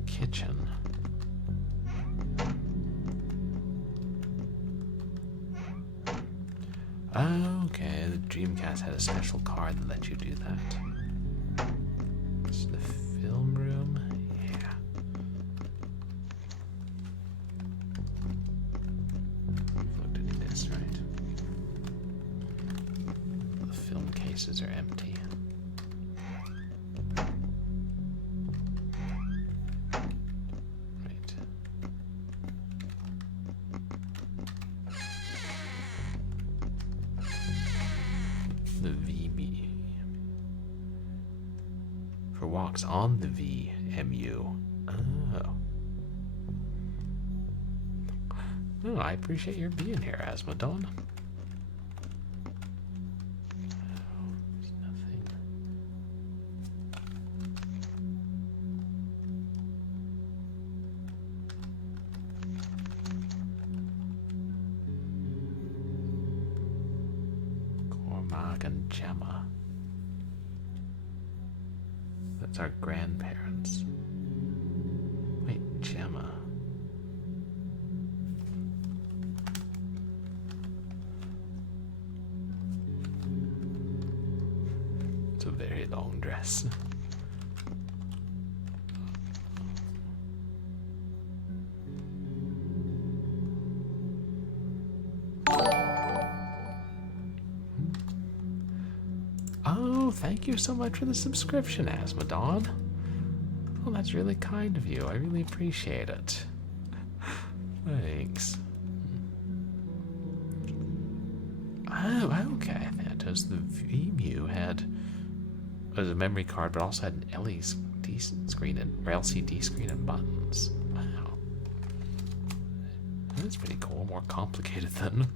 Kitchen. Okay, the Dreamcast had a special card that let you do that. It's the film room. Yeah. Looked at this, right? The film cases are empty. The VB for walks on the VMU. Oh, I appreciate your being here, Asmodon. There's nothing. Cormac and Gemma. That's our grandparents. Wait, Gemma. It's a very long dress. Oh, thank you so much for the subscription, Asmodon. Oh, that's really kind of you. I really appreciate it. Thanks. Oh, okay. Thanatos, the VMU had a memory card, but also had an LCD screen and or LCD screen and buttons. Wow, that's pretty cool. More complicated than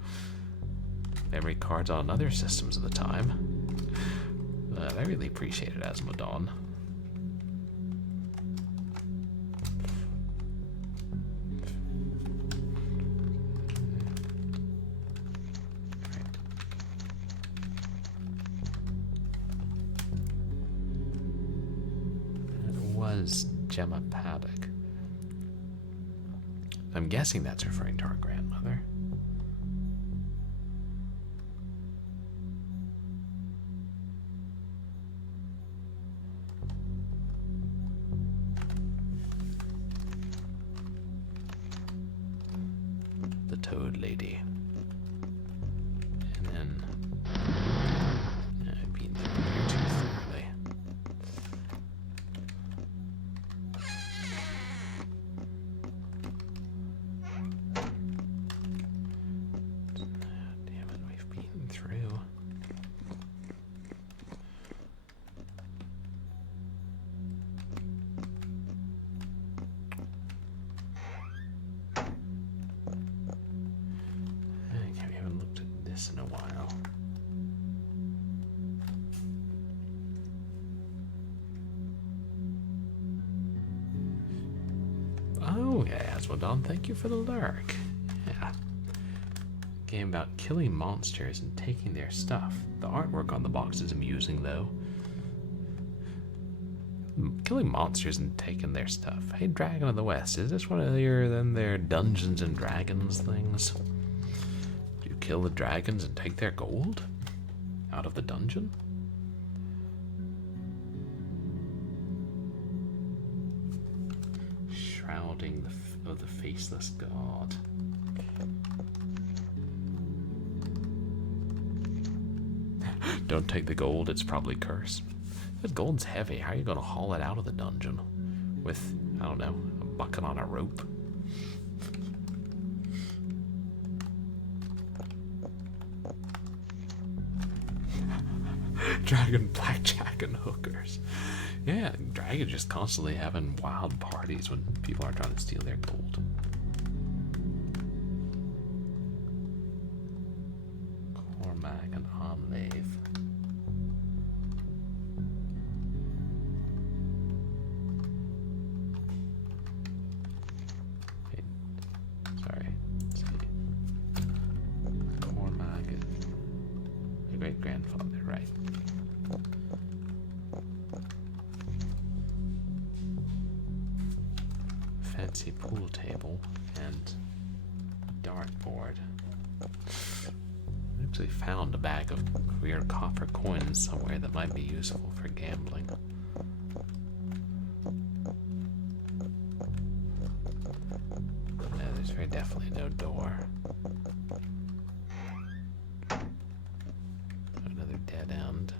memory cards on other systems at the time. I really appreciate it, Asmodon. Was Gemma Paddock. I'm guessing that's referring to our grandmother. The Toad Lady. And then I've been there too thoroughly. Damn it, we've been through. Okay, we haven't looked at this in a while. Oh, yeah, Asmodon, thank you for the lurk. Yeah. Game about killing monsters and taking their stuff. The artwork on the box is amusing, though. Killing monsters and taking their stuff. Hey, Dragon of the West, is this one of their Dungeons and Dragons things? Do you kill the dragons and take their gold out of the dungeon? Shrouding of the faceless god. Don't take the gold, it's probably cursed. That gold's heavy. How are you going to haul it out of the dungeon? With, I don't know, a bucket on a rope? Dragon blackjack and hookers. Yeah, dragons just constantly having wild parties when people are trying to steal their gold. Cormac and Omlave. Sorry. Let's see. Cormac is the great grandfather, right? Fancy pool table and dartboard. I actually found a bag of weird copper coins somewhere that might be useful for gambling. There's very definitely no door. Another dead end.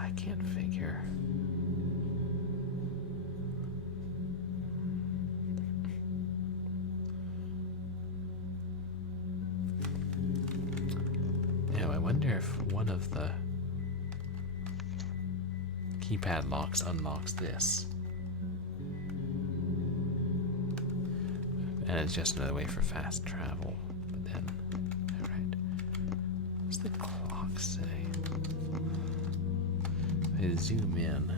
I can't figure. Now, I wonder if one of the keypad locks unlocks this. And it's just another way for fast travel. But then, alright. What's the clock say? I zoom in.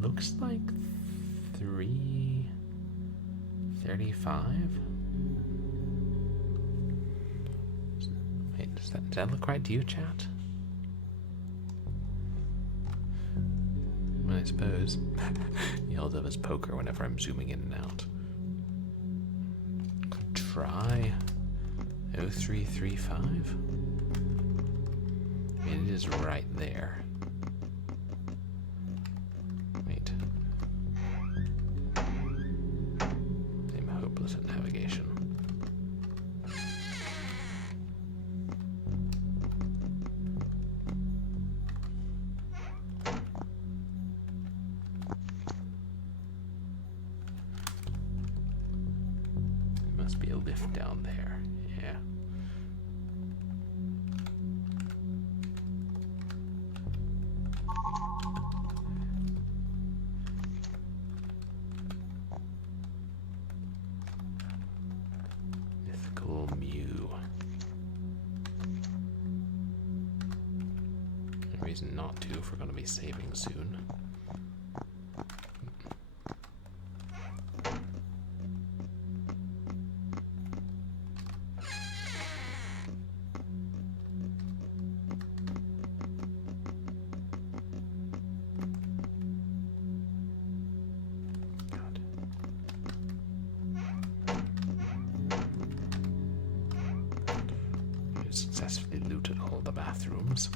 Looks like 3:35. Wait, does that look right to you, chat? Well, I suppose. He holds up his poker whenever I'm zooming in and out. Try 0335. I mean, it is right there. Wait. I'm hopeless at navigation. Must be a lift down there. Yeah. Mythical Mew. No reason not to if we're going to be saving soon. Successfully looted all the bathrooms.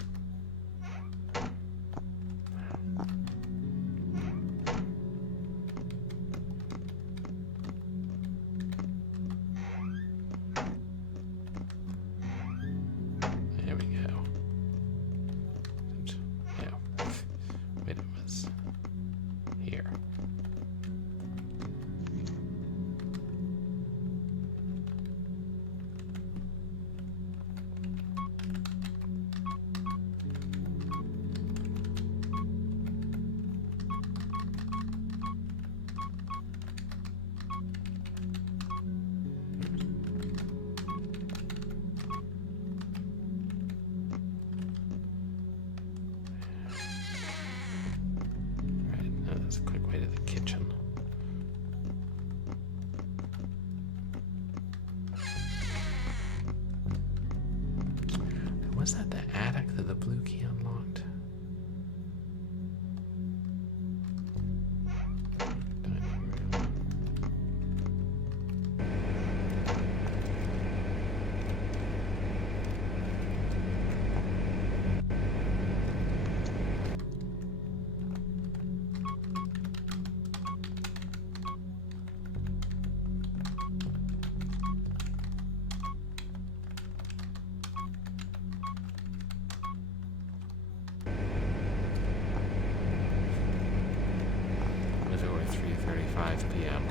if it were 3:35 p.m.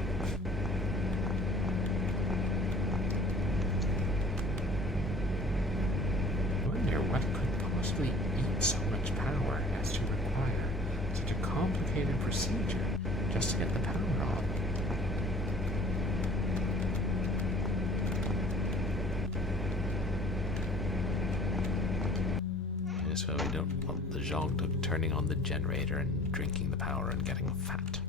I wonder what could possibly eat so much power as to require such a complicated procedure just to get the power on. So we don't want the Zhogtk turning on the generator and drinking the power and getting fat.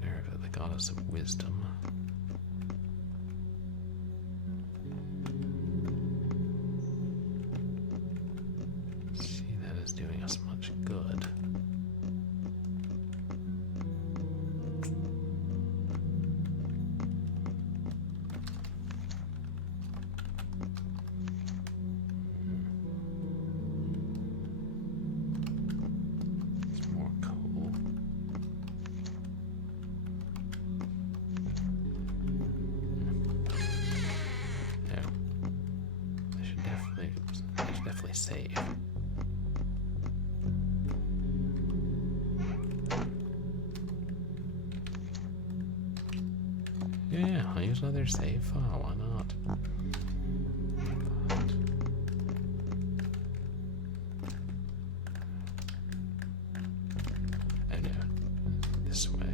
Nerva, the goddess of wisdom. Doing us much good. It's more coal. No. I should definitely save. Yeah, I'll use another save file, why not? Oh no, this way.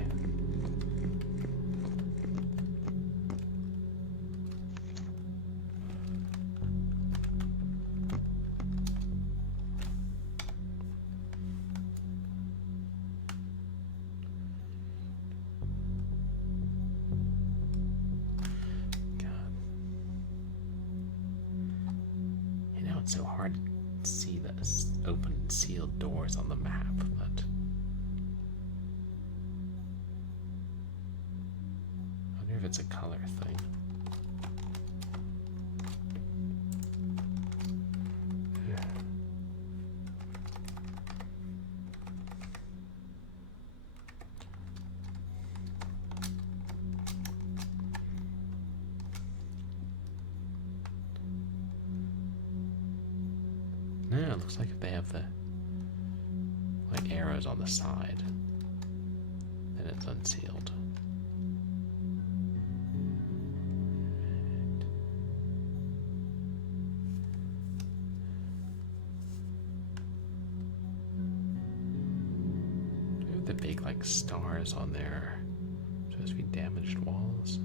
It's so hard to see the open and sealed doors on the map, but I wonder if it's a color thing. Yeah, it looks like if they have the arrows on the side, then it's unsealed. Do you have the big stars on there? Supposed to be damaged walls.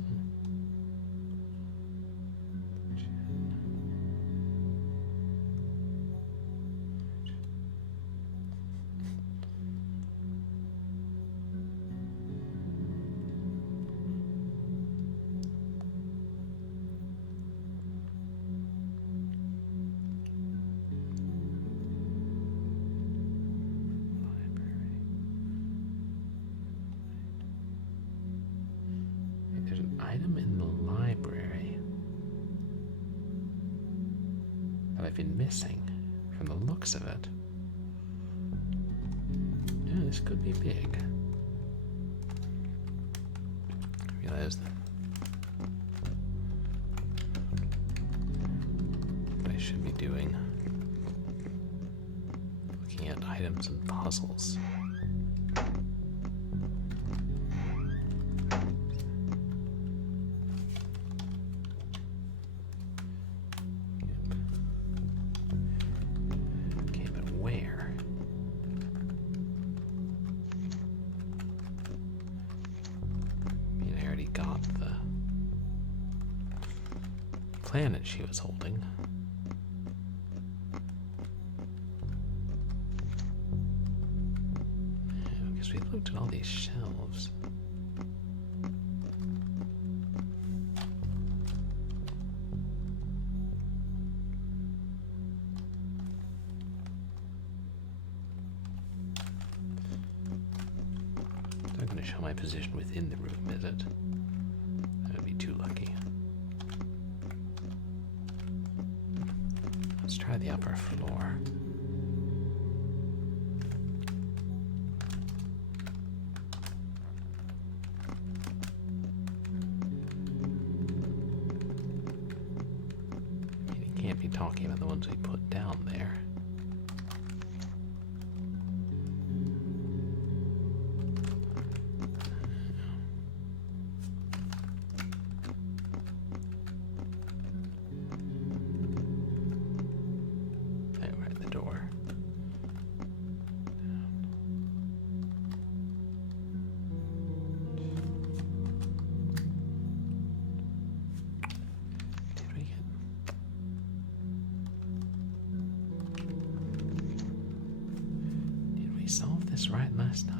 Item in the library that I've been missing from the looks of it. Yeah, this could be big. I realize that what I should be doing, looking at items and puzzles. Planet she was holding. Yeah, because we looked at all these shelves. It's not going to show my position within the room, is it? That would be too lucky. Let's try the upper floor. talking about the ones we put down there. Solve this right last time.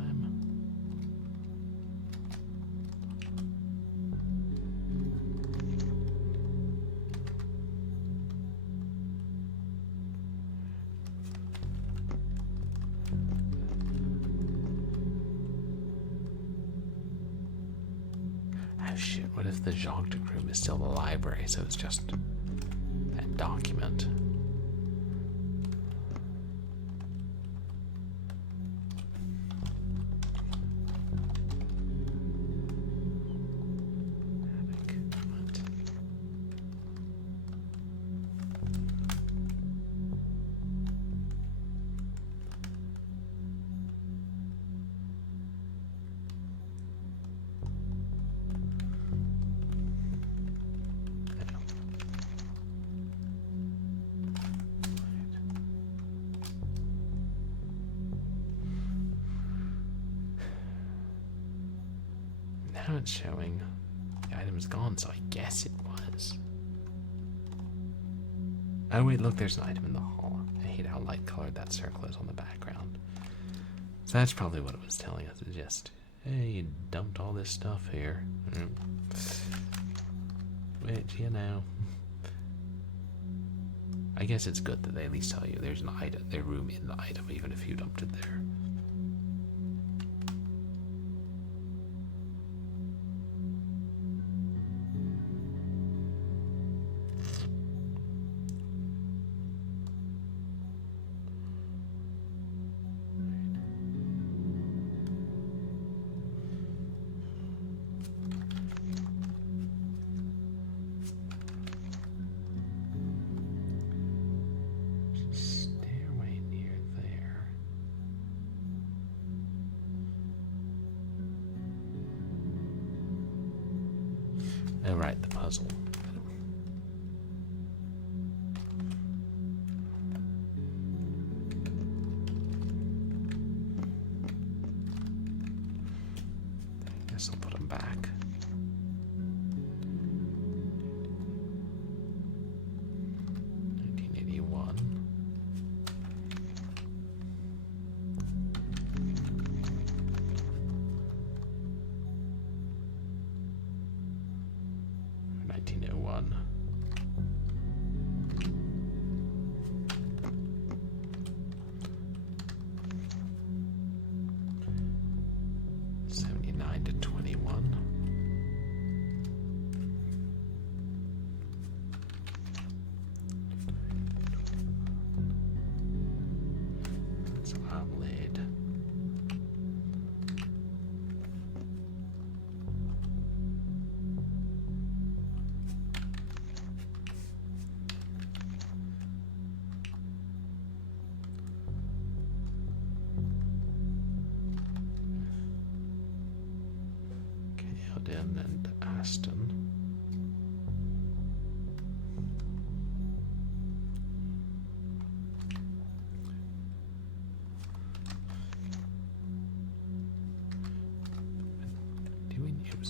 Oh shit, what if the Zhogtk room is still the library, so it's just that document? Now it's showing the item is gone, so I guess it was. Oh wait, look, there's an item in the hall. I hate how light colored that circle is on the background. So that's probably what it was telling us. It's just, hey, you dumped all this stuff here. Which, you know, I guess it's good that they at least tell you there's an item, there's room in the item, even if you dumped it there. Oh, right, the puzzle. I guess I'll put them back. And Aston.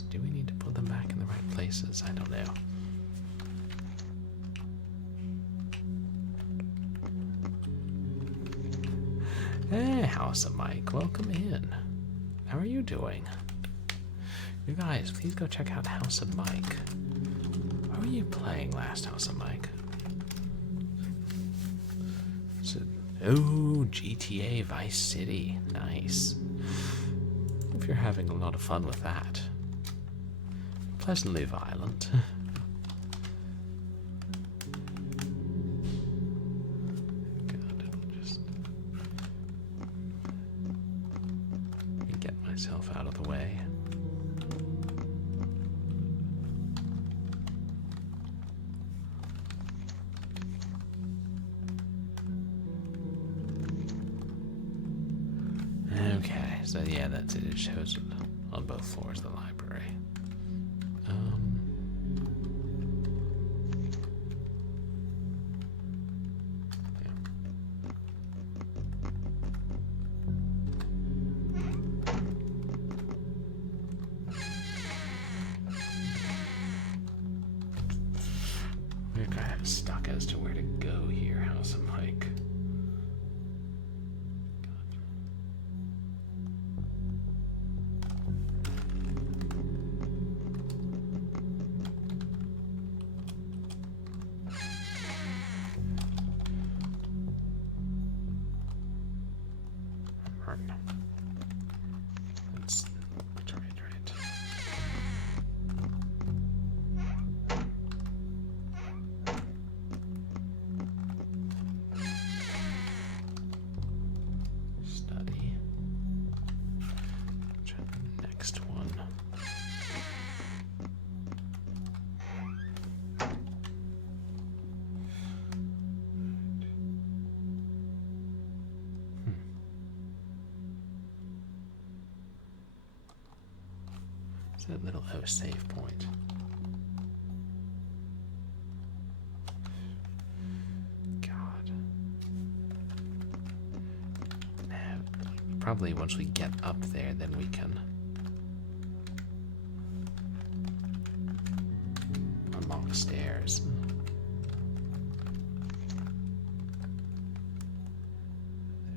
Do we need to put them back in the right places? I don't know. Hey, House of Mike, welcome in. How are you doing? You guys, please go check out House of Mike. What were you playing last, House of Mike? Oh, GTA Vice City. Nice. Hope you're having a lot of fun with that. Pleasantly violent. God, I'll just get myself out of the way. Okay, so yeah, that's it. It shows it on both floors of the library. We're kind of stuck as to where to go here. How's some like? That's right. Study. Try the next one. It's that little save point. God. Now, probably once we get up there, then we can unlock stairs.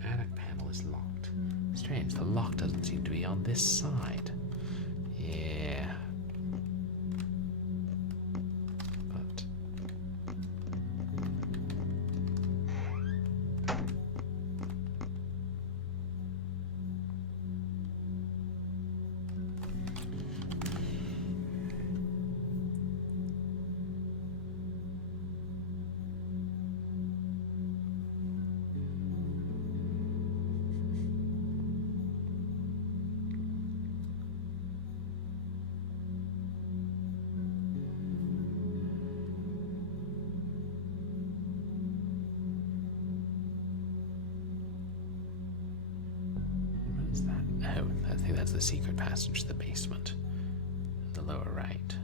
The attic panel is locked. Strange, the lock doesn't seem to be on this side. Yeah. But what is that? Oh, I think that's the secret passage to the basement. In the lower right.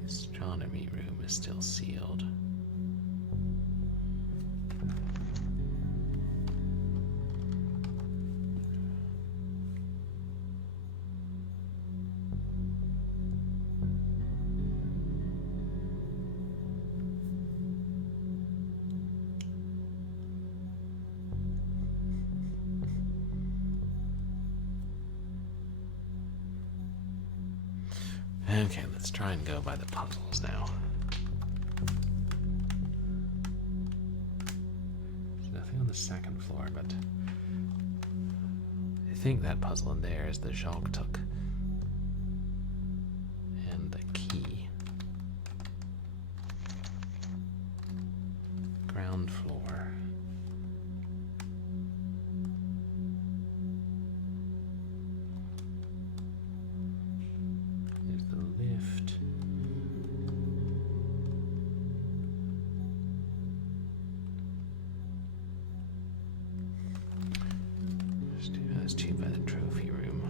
The astronomy room is still sealed. Okay, let's try and go by the puzzles now. There's nothing on the second floor, but I think that puzzle in there is the Zhogtk and the key. Ground floor. There's the lift. There's two by the trophy room.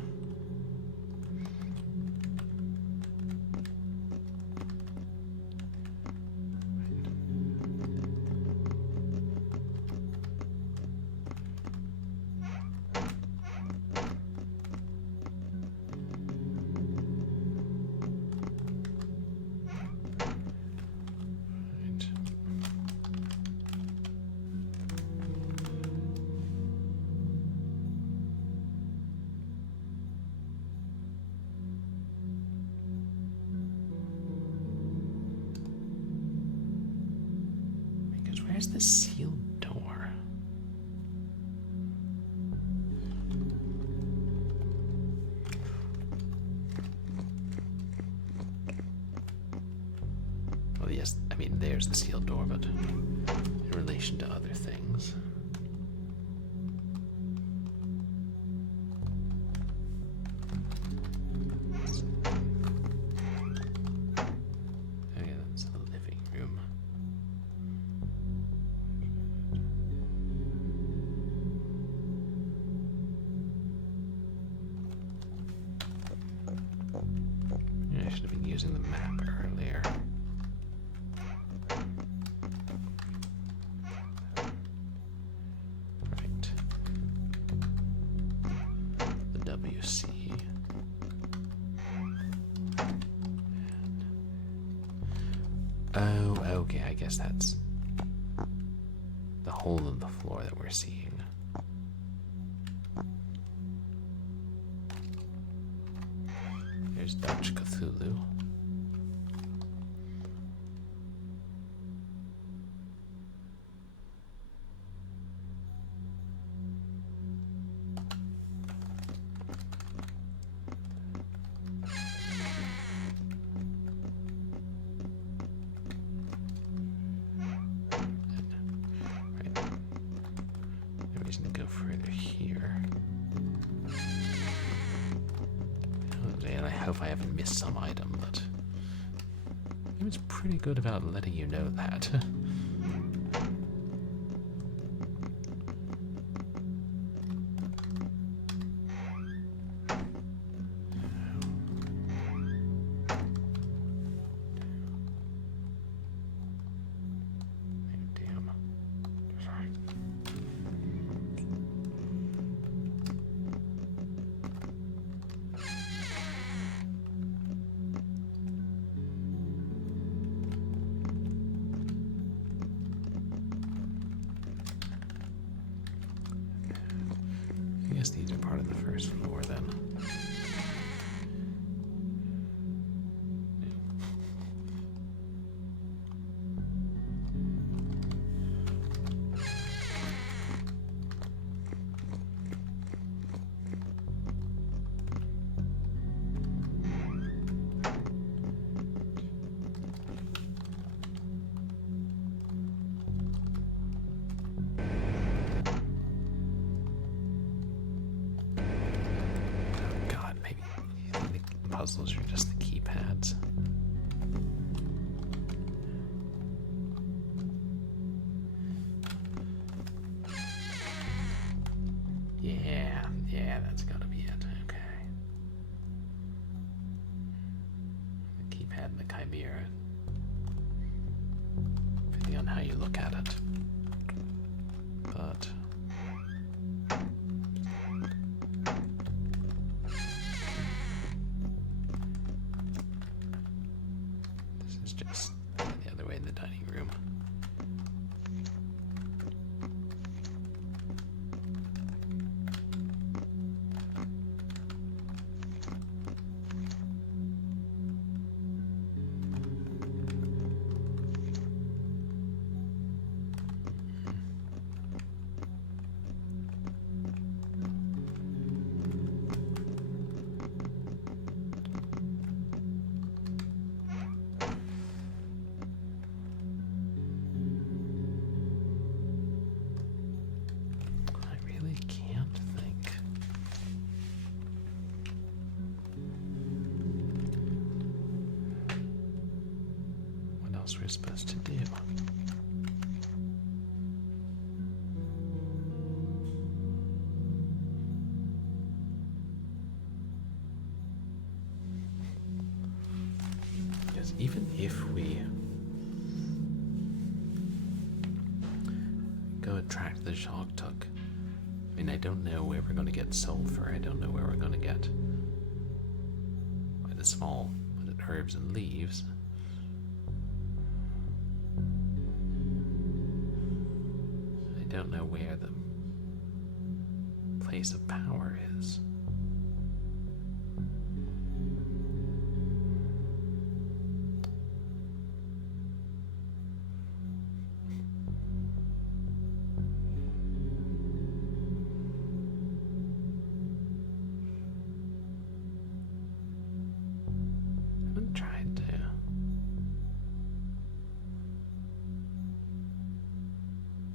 Right. Because where's the sealed door? Well, yes, I mean, there's the sealed door, but in relation to other things. Oh yeah, that's the living room. using the map earlier. Right. The WC. Oh, okay, I guess that's the hole in the floor that we're seeing. There's Dutch Cthulhu. If I haven't missed some item, but he was pretty good about letting you know that. I guess these are part of the first floor then. Puzzles are just the keypads. Yeah, that's gotta be it. Okay. The keypad and the chimera. Depending on how you look at it. But just the other way in the dining room. We're supposed to do. Because even if we go attract the Zhogtk, I mean, I don't know where we're going to get sulfur. I don't know where we're going to get the small herbs and leaves. I don't know where the place of power is.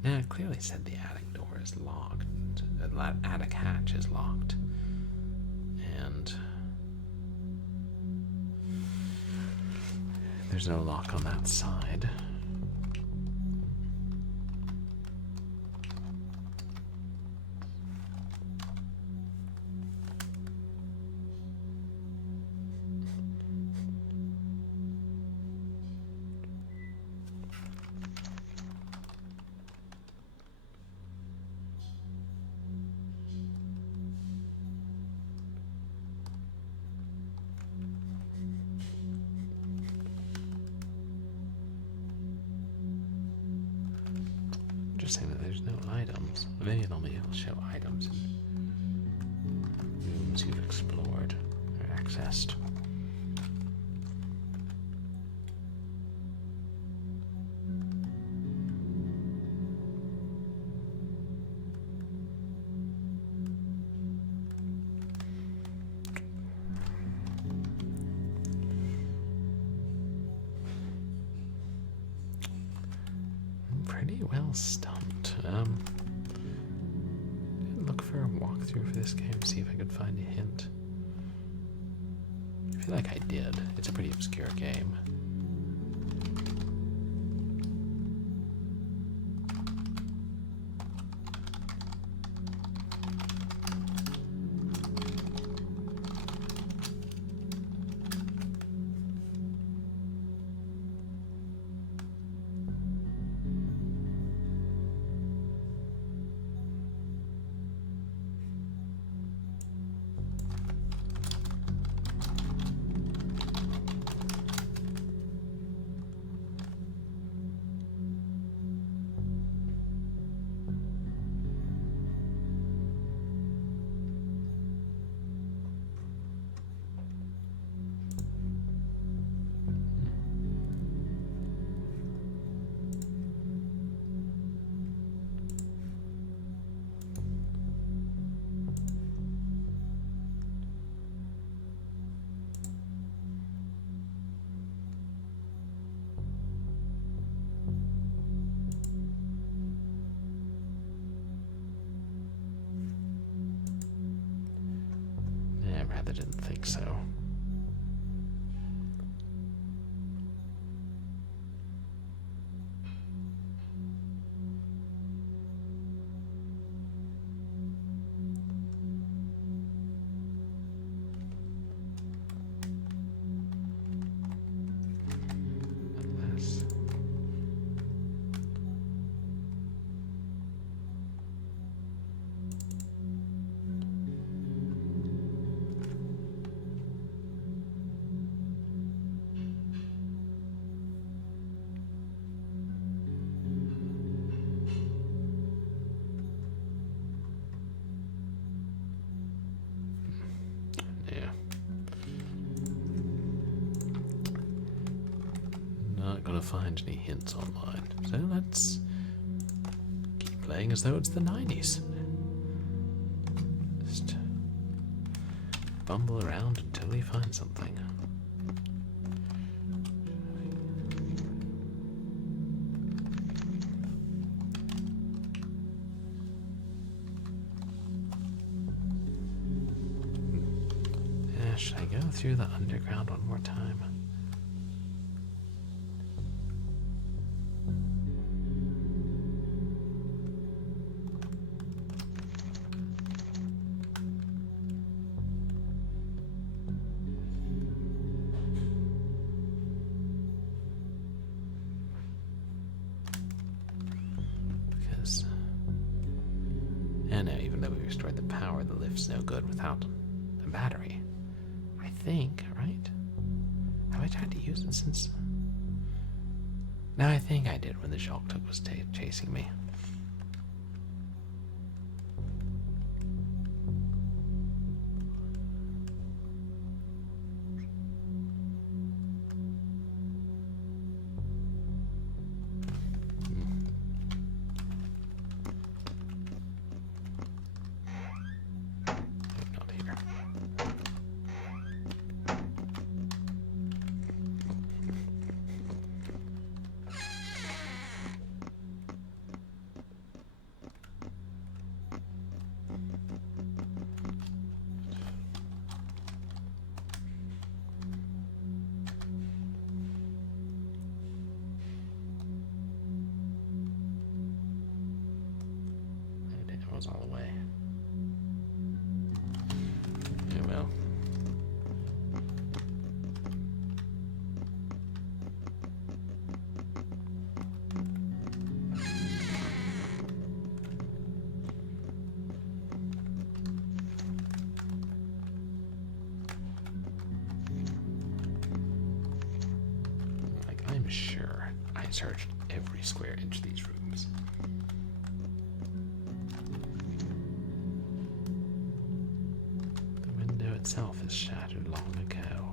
Now, it clearly said the attic door is locked. The attic hatch is locked. And there's no lock on that side. interesting that there's no items. The video normally will show items in rooms you've explored or accessed. Pretty well stumped. Didn't look for a walkthrough for this game, see if I could find a hint. I feel like I did. It's a pretty obscure game. I didn't think so. Unless... Not gonna find any hints online, so let's keep playing as though it's the 90s. Just bumble around until we find something. Should I go through the underground one more time? Because, and now even though we restored the power, the lift's no good without a battery. I think, right? Have I tried to use it since? No, I think I did when the Zhogtk was chasing me. Not here. It was all the way. Yeah, well. Like, I'm sure I searched every square inch of these rooms. itself is shattered long ago.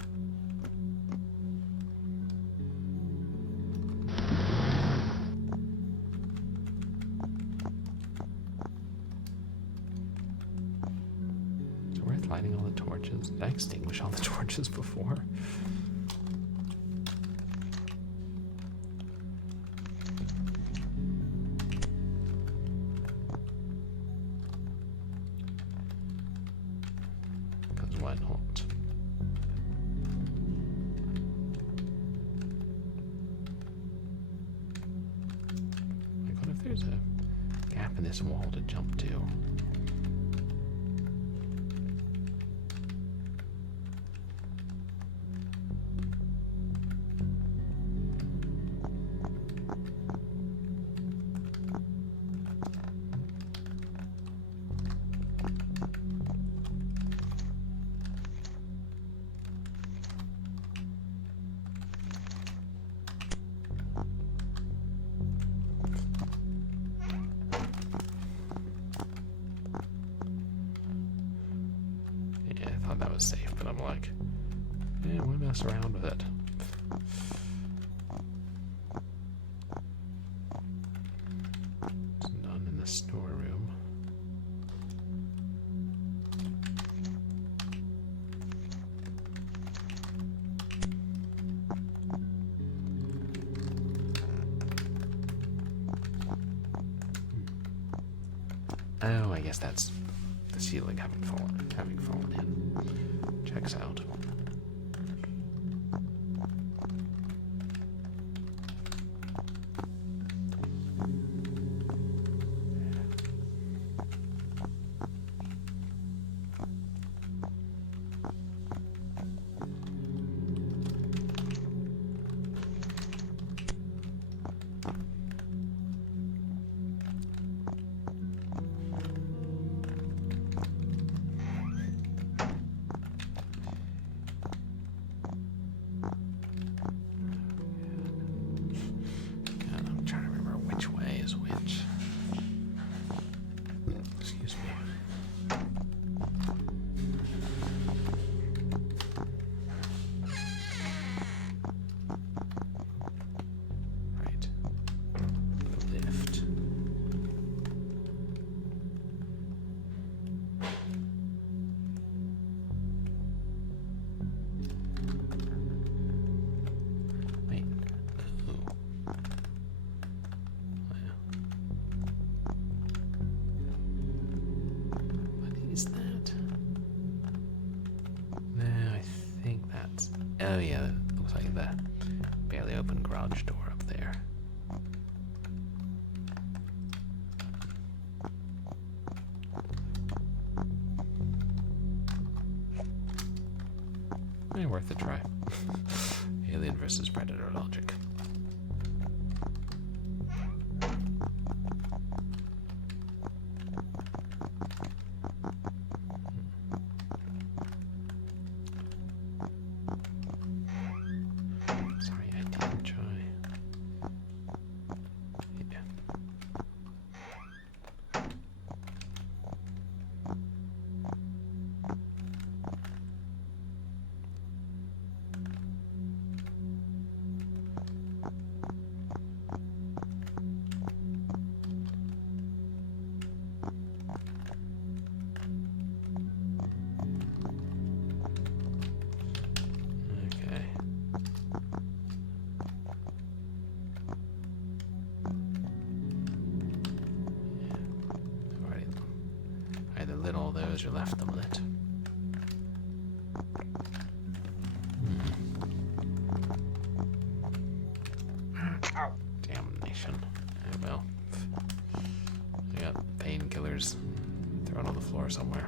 Is it worth lighting all the torches? Did I extinguish all the torches before? Why not? My God, if there's a gap in this wall to jump to. That was safe, but I'm like, yeah, why mess around with it? There's none in the storeroom. Oh, I guess that's the ceiling having fallen in. Checks out. Oh yeah, that looks like the barely open garage door up there. Worth a try. Alien versus Predator logic. You left them lit. Damnation. Well, I got painkillers thrown on the floor somewhere.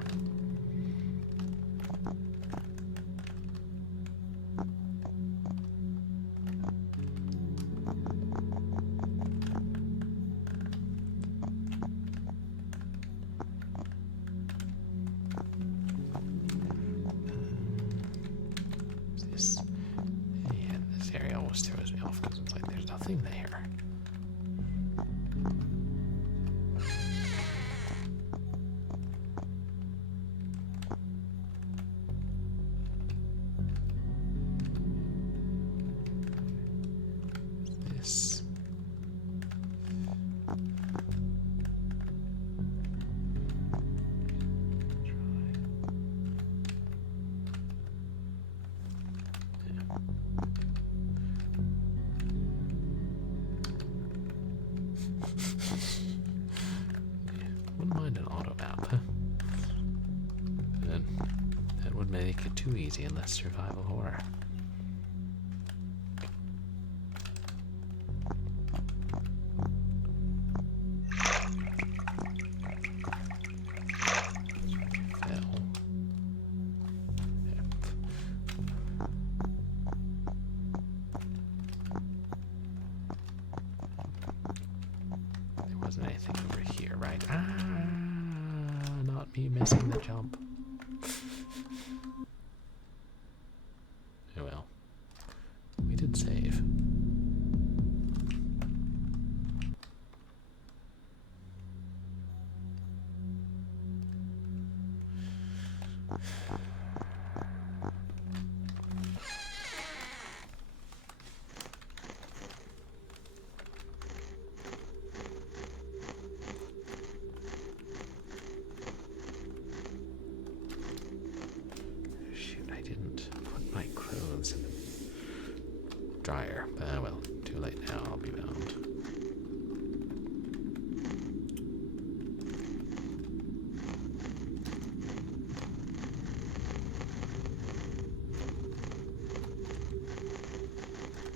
Throws me off because it's like there's nothing there. Wouldn't mind an auto map. That would make it too easy and less survival horror. Anything over here, right? Not me missing the jump. Oh well. We did save. Dryer. Well, too late now, I'll be bound.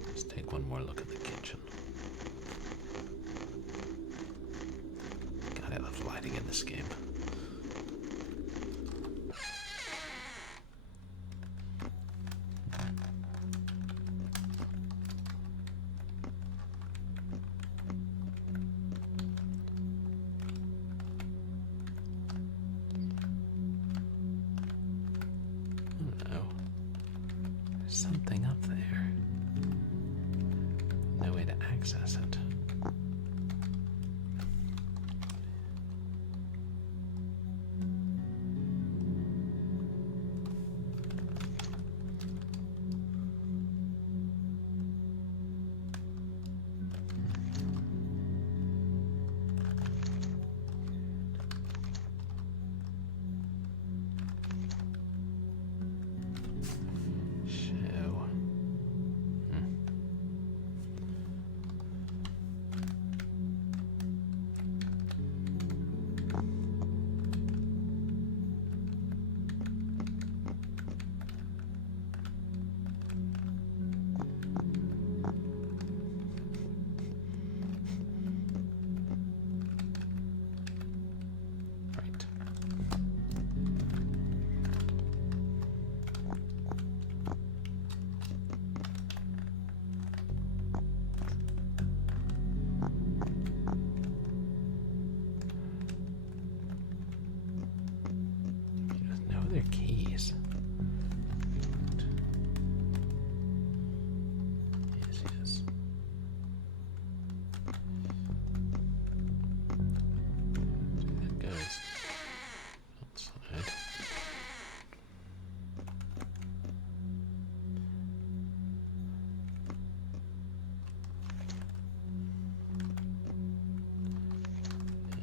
Let's take one more look at the kitchen. God, I love lighting in this game. Something up there. No way to access it. Their keys. Yes, yes. So that goes outside.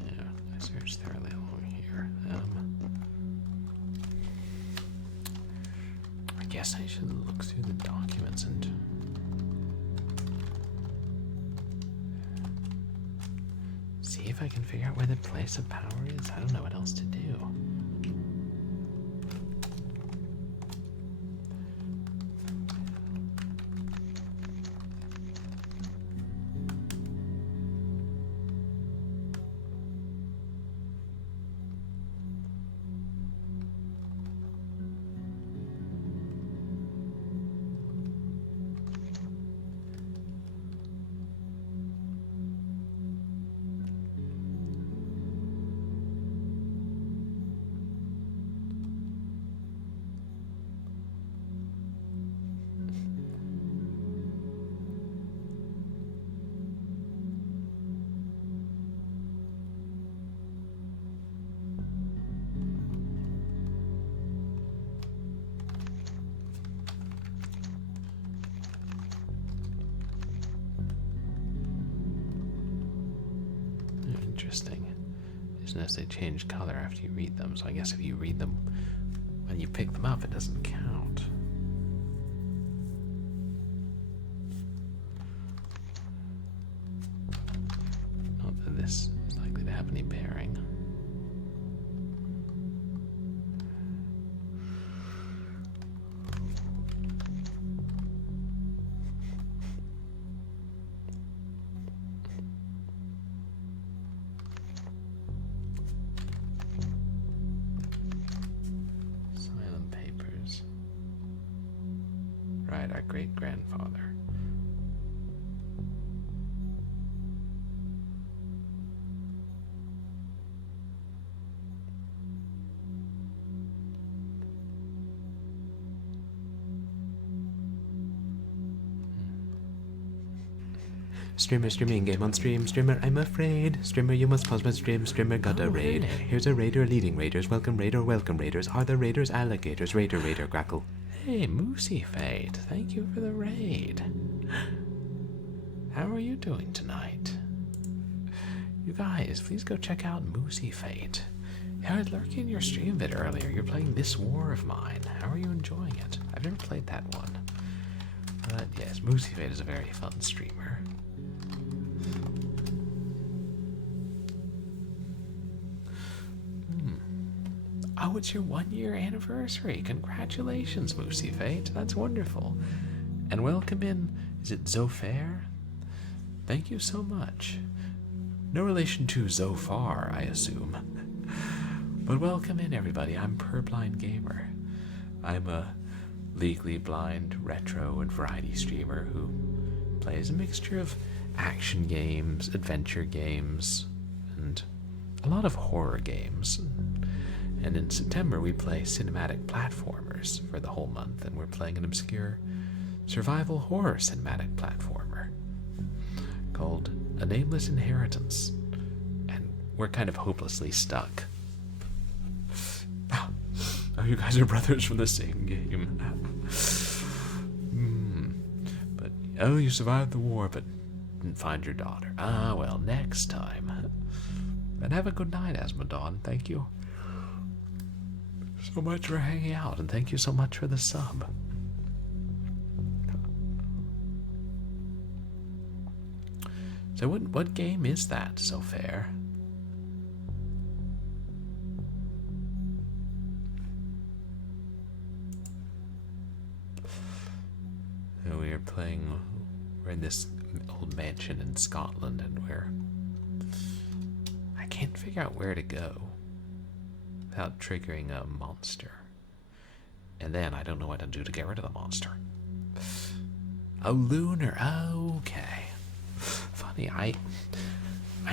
Yeah, I searched thoroughly along here. I guess I should look through the documents and see if I can figure out where the place of power is. I don't know what else to do. Interesting. Just notice they change color after you read them, so I guess if you read them when you pick them up, it doesn't count. Not any bearing. Silent papers. Right, our great-grandfather. Streamer streaming game on stream. Streamer, I'm afraid. Streamer, you must pause my stream. Streamer got a raid. Hey. Here's a raider leading raiders. Welcome raider, welcome raiders. Are the raiders alligators? Raider, raider, grackle. Hey, Mooseyfate. Thank you for the raid. How are you doing tonight? You guys, please go check out Mooseyfate. I was lurking in your stream vid earlier. You're playing This War of Mine. How are you enjoying it? I've never played that one. But yes, Mooseyfate is a very fun streamer. Oh, it's your 1-year anniversary. Congratulations, Mooseyfate. That's wonderful. And welcome in, is it Zofair? Thank you so much. No relation to Zofar, I assume. But welcome in, everybody. I'm Purblind Gamer. I'm a legally blind retro and variety streamer who plays a mixture of action games, adventure games, and a lot of horror games. And in September, we play cinematic platformers for the whole month, and we're playing an obscure survival horror cinematic platformer called A Nameless Inheritance. And we're kind of hopelessly stuck. Oh, you guys are brothers from the same game. But, oh, you survived the war, but didn't find your daughter. Ah, well, next time. And have a good night, Asmodon. Thank you so much for hanging out, and thank you so much for the sub. So what game is that, Zofair? So we're in this old mansion in Scotland, and I can't figure out where to go without triggering a monster. And then I don't know what to do to get rid of the monster. Oh, Lunar. Okay. Funny, I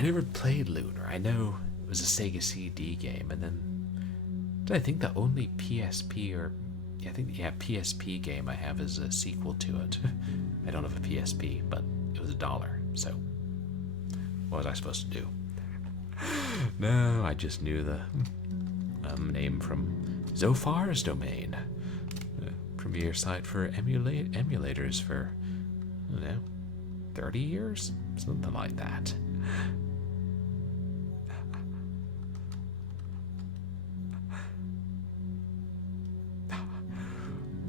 never played Lunar. I know it was a Sega CD game, and then I think the only PSP PSP game I have is a sequel to it. I don't have a PSP, but it was $1, so what was I supposed to do? No, I just knew the name from Zofar's Domain, premier site for emulators for, 30 years? Something like that.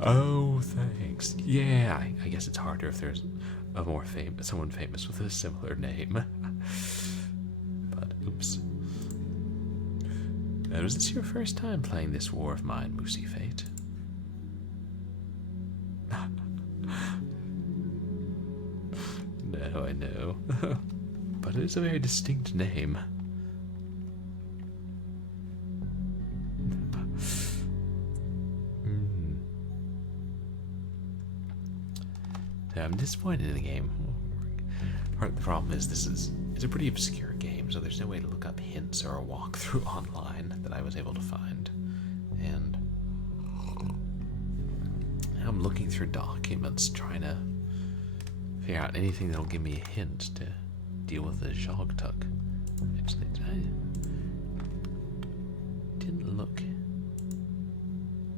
Oh, thanks. Yeah, I guess it's harder if there's a more someone famous with a similar name. But, oops. Was this your first time playing This War of Mine, Mooseyfate? No, I know. But it is a very distinct name. I'm disappointed in the game. Part of the problem is it's a pretty obscure game, so there's no way to look up hints or a walkthrough online that I was able to find. And I'm looking through documents trying to figure out anything that'll give me a hint to deal with the Zhogtk. Actually, I didn't look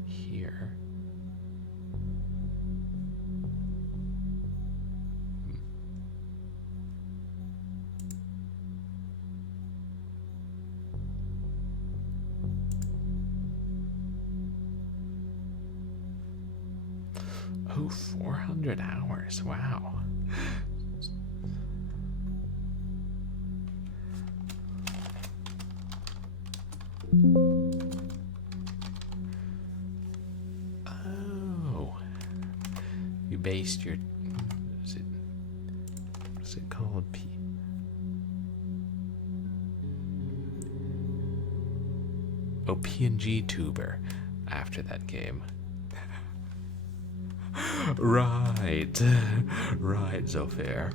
here. Oh, 400 hours. Wow. Oh, you based your, what's it called? PNG tuber after that game. Right, right, Zofir.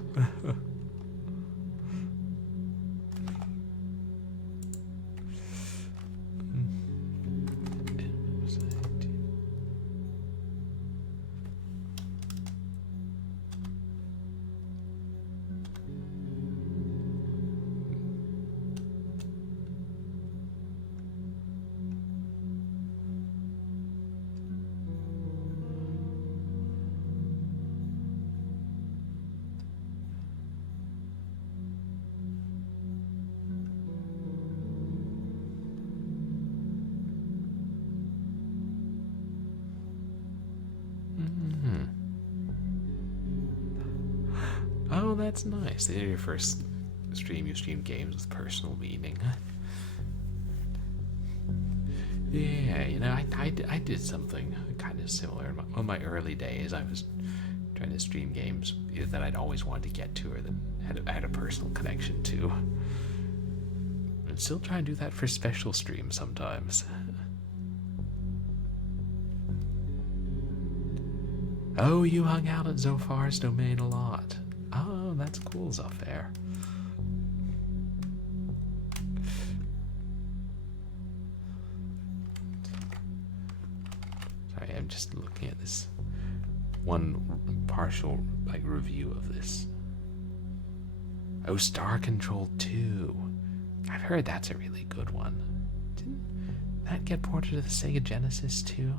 Oh, that's nice. This is your first stream. You stream games with personal meaning. Yeah, you know, I did something kind of similar. In my early days, I was trying to stream games either that I'd always wanted to get to or that I had a personal connection to. And still try and do that for special streams sometimes. Oh, you hung out at Zofar's domain a lot. Oh, that's cool, Zofar. Sorry, I'm just looking at this one partial review of this. Oh, Star Control 2. I've heard that's a really good one. Didn't that get ported to the Sega Genesis too?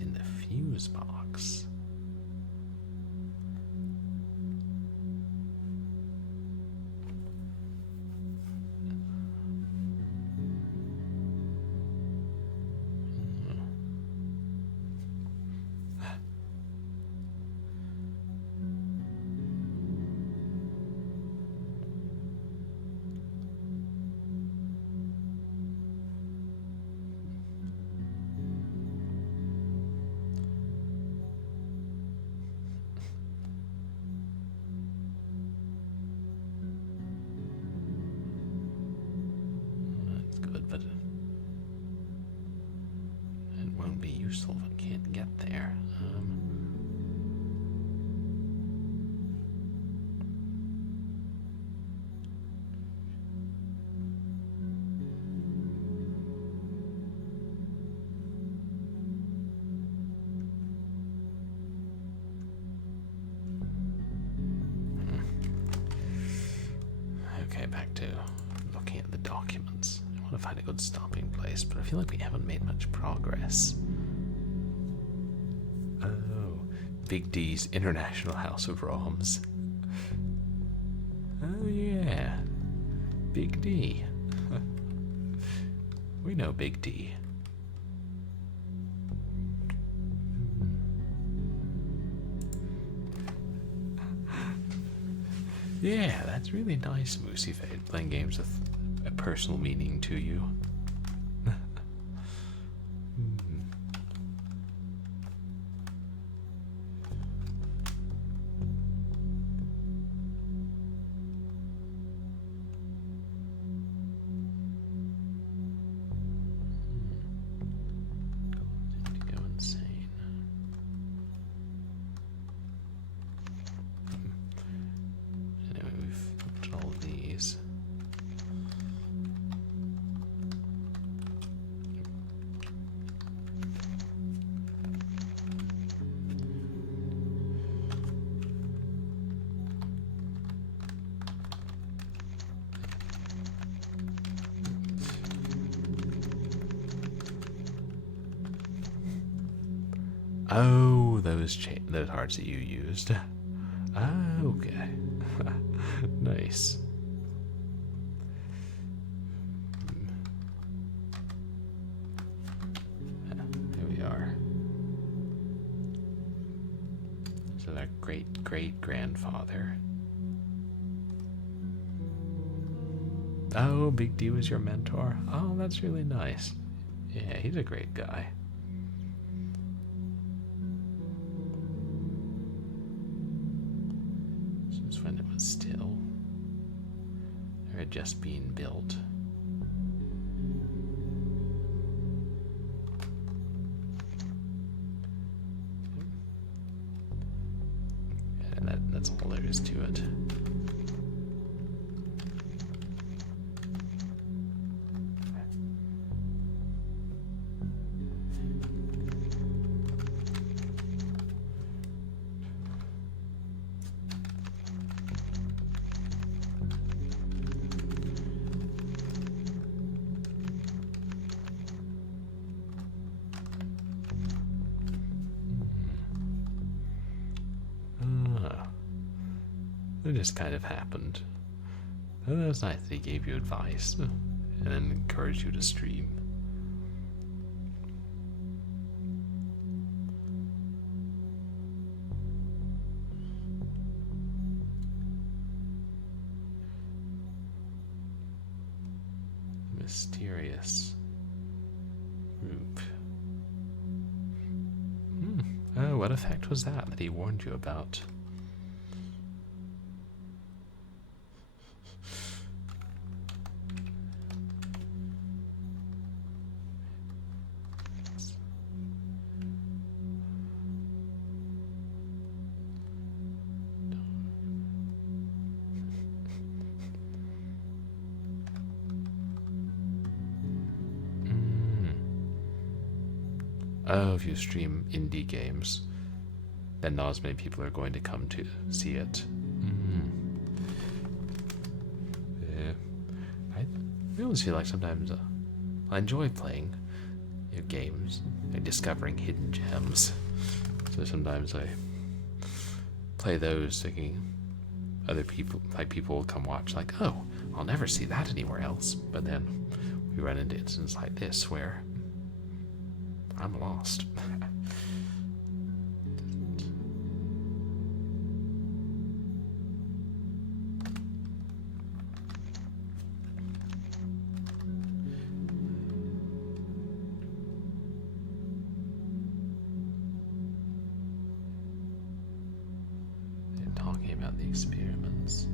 In the fuse box. But it won't be useful if it can't get there. Okay, back to looking at the documents. I want to find a good stopping place, but I feel like we haven't made much progress. Oh, Big D's International House of ROMs. Oh yeah, Big D. We know Big D. Yeah, that's really nice, Mooseyfate, playing games with a personal meaning to you. Go insane. Anyway, we've looked at all of these. Oh, those hearts that you used. Ah, okay. Nice. Here we are. So our great-great-grandfather. Oh, Big D was your mentor. Oh, that's really nice. Yeah, he's a great guy. Since when it was still, or had just been built. And that's all there is to it. It just kind of happened. And it was nice that he gave you advice and then encouraged you to stream. Mysterious group. Oh, what effect was that he warned you about? Oh, if you stream indie games, then not as many people are going to come to see it. Yeah. I always feel like sometimes I enjoy playing games and discovering hidden gems. So sometimes I play those thinking other people, people will come watch, like, oh, I'll never see that anywhere else. But then we run into instances like this where I'm lost. They're talking about the experiments.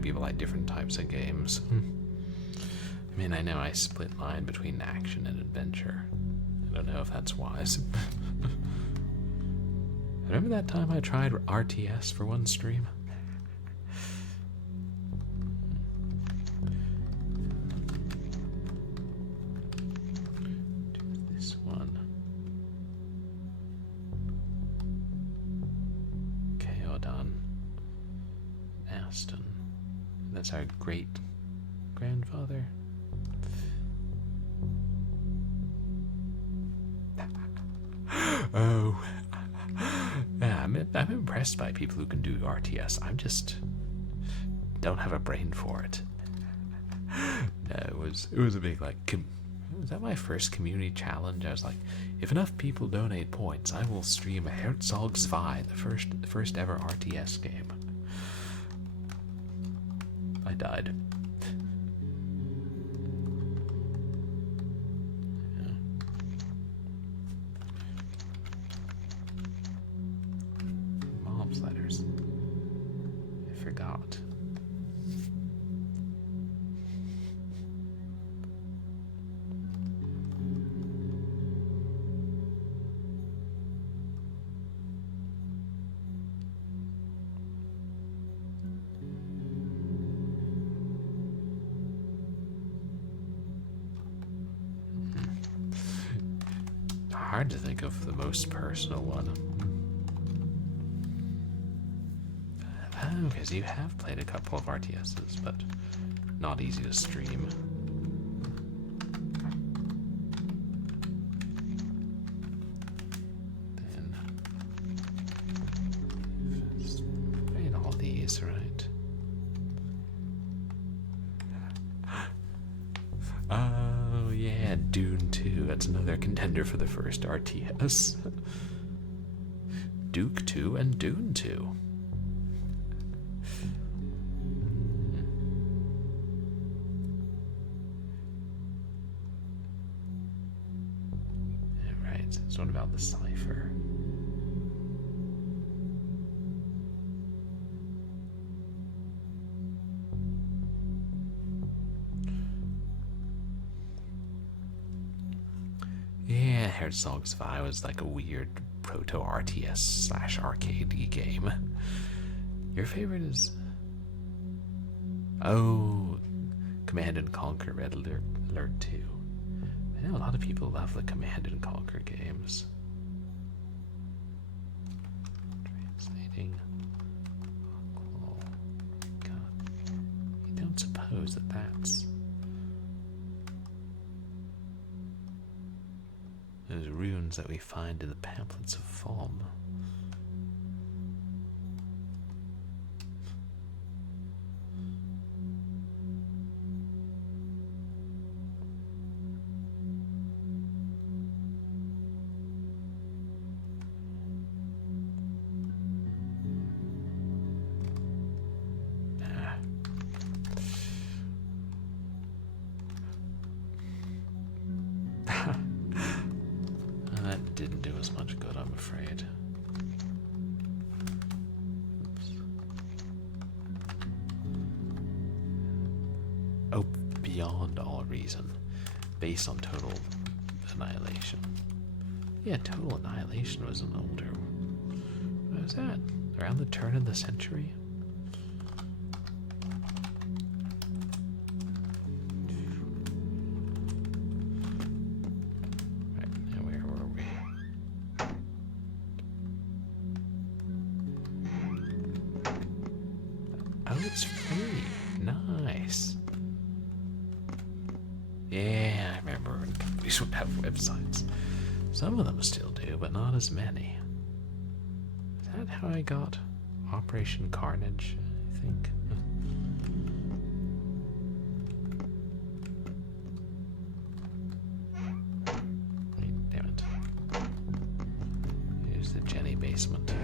People like different types of games. I mean, I know I split line between action and adventure. I don't know if that's wise. Remember that time I tried RTS for one stream? This one. Chaodon. Aston. That's our great-grandfather. Oh. Yeah, I'm impressed by people who can do RTS. I'm just don't have a brain for it. No, it was a big, like, was that my first community challenge? I was like, if enough people donate points, I will stream a Herzog 2, the first ever RTS game. I died. Yeah. Mom's letters. I forgot. Hard to think of the most personal one. Okay, because you have played a couple of RTSs, but not easy to stream. Then just played all these, right? Oh yeah, Dune 2. That's another contender for the first RTS. Duke 2 and Dune 2. Right, so what about the cipher? Yeah, Herzog's Vi was like a weird proto-RTS/arcade game. Your favorite is... Oh, Command and Conquer Red Alert 2. I know a lot of people love the Command and Conquer games. Translating. Oh, God. You don't suppose that that's... those runes that we find in the pamphlets of Fom. That didn't do as much good, I'm afraid. Oops. Oh, beyond all reason. Based on Total Annihilation. Yeah, Total Annihilation was an older... What was that? Around the turn of the century? Oh, it's free. Nice. Yeah, I remember when companies would have websites. Some of them still do, but not as many. Is that how I got Operation Carnage, I think? Wait, damn it. Here's the Jenny basement.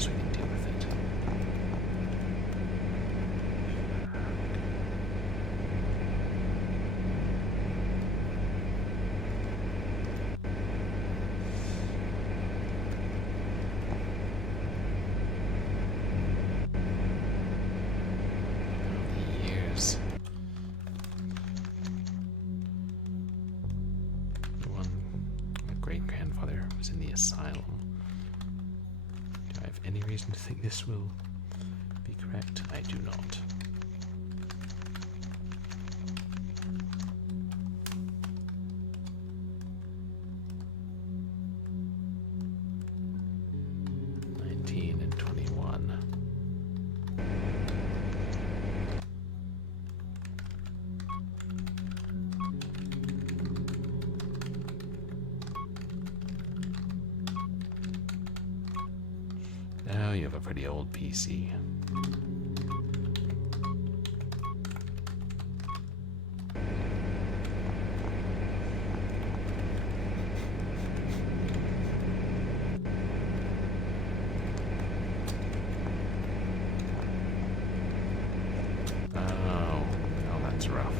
We can deal with it. All the years. My great-grandfather was in the asylum. Any reason to think this will be correct? I do not. And 21. Oh, you have a pretty old PC. Oh, that's rough.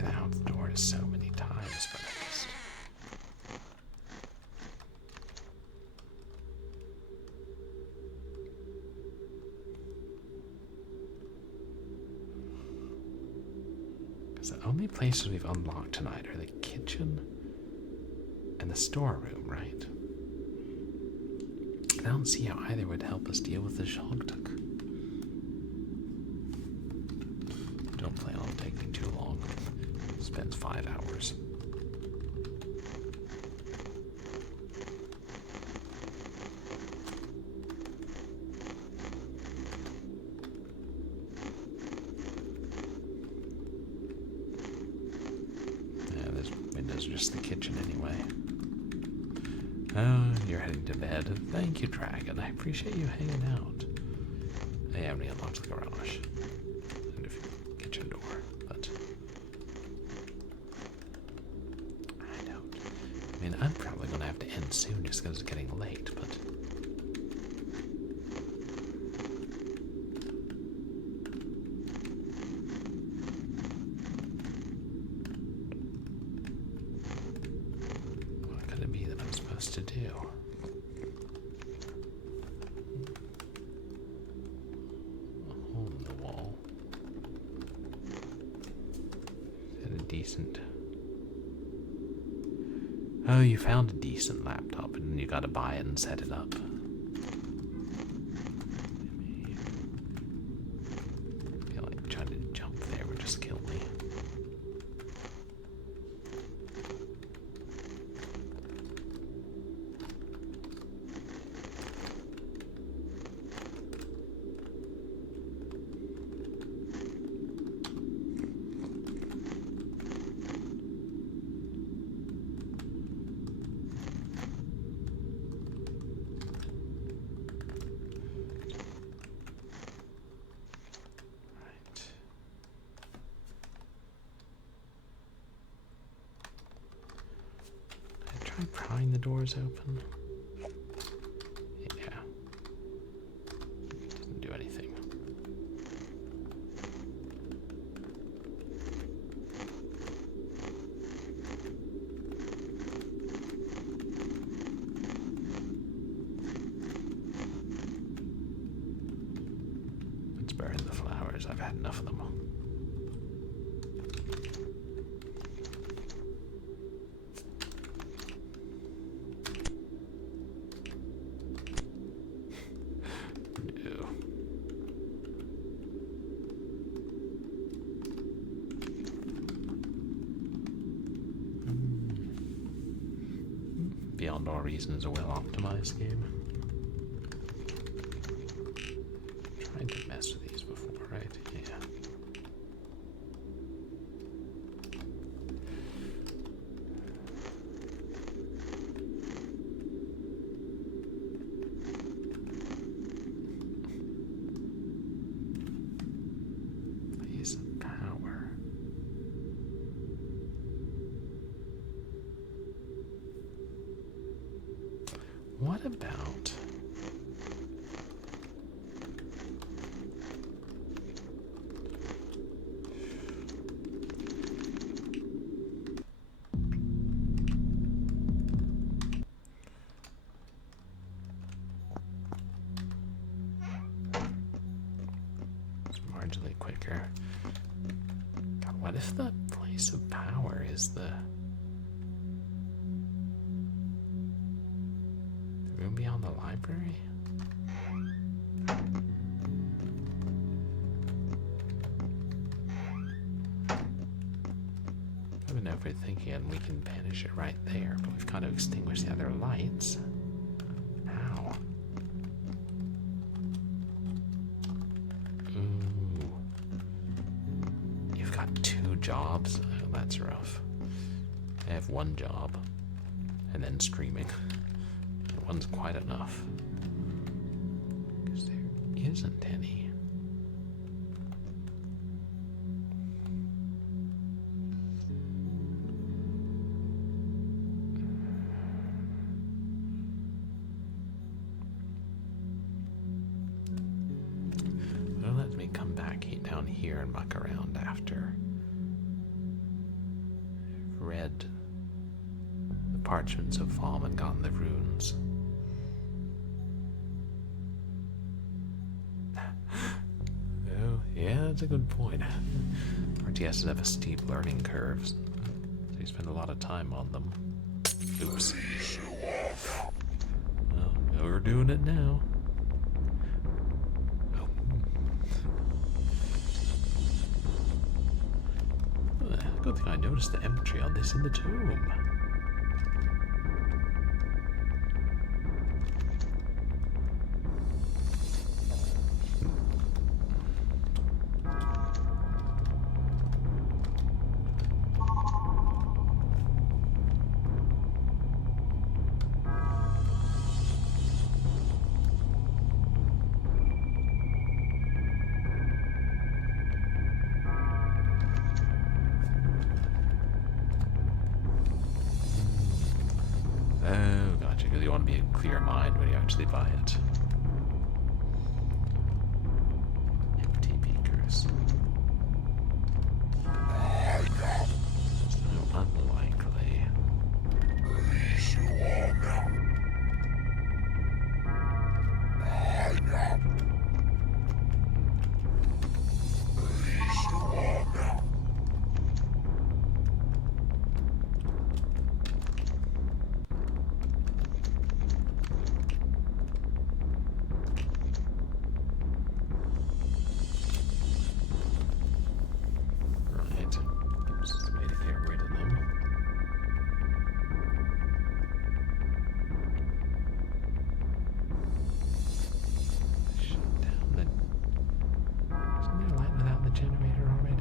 through the house door so many times, but I just... Because the only places we've unlocked tonight are the kitchen and the storeroom, right? I don't see how either would help us deal with the Zhogtk. Don't plan on taking too long. Spends 5 hours. Yeah, those windows are just the kitchen anyway. Oh, you're heading to bed. Thank you, Dragon. I appreciate you hanging out. I haven't unlocked the garage and the kitchen door, but I don't. I mean, I'm probably going to have to end soon just because it's getting late, but what could it be that I'm supposed to do? A hole in the wall. Is that a decent... Oh, you found a decent laptop and you gotta buy it and set it up. I feel like trying to jump there would just kill me. Try prying the doors open. Yeah. Doesn't do anything. Let's burn the flowers. I've had enough of them. Beyond All Reason is a well-optimized game. Tried to mess with these before, right? Yeah. Place of power. What about... It's marginally quicker. God, what if the place of power is the room beyond the library? I've been overthinking it, and we can banish it right there, but we've got to extinguish the other lights. How? Ooh. You've got 2 jobs? Oh, that's rough. I have 1 job, and then streaming. One's quite enough. Because there isn't any. Well, let me come back down here and muck around after. parchments have fallen and gotten the runes. Oh, yeah, that's a good point. RTSs have a steep learning curve, so you spend a lot of time on them. Oops. Well, we're doing it now. Good thing I noticed the entry on this in the tomb. Oh, gotcha, because you want to be in clear mind when you actually buy it. Empty beakers. So unlikely. Generator already.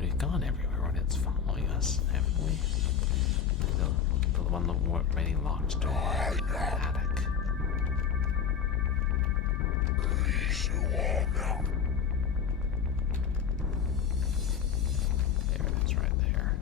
We've gone everywhere when it's following us, haven't we? The one that remaining locked door. Attic. There it is, right there.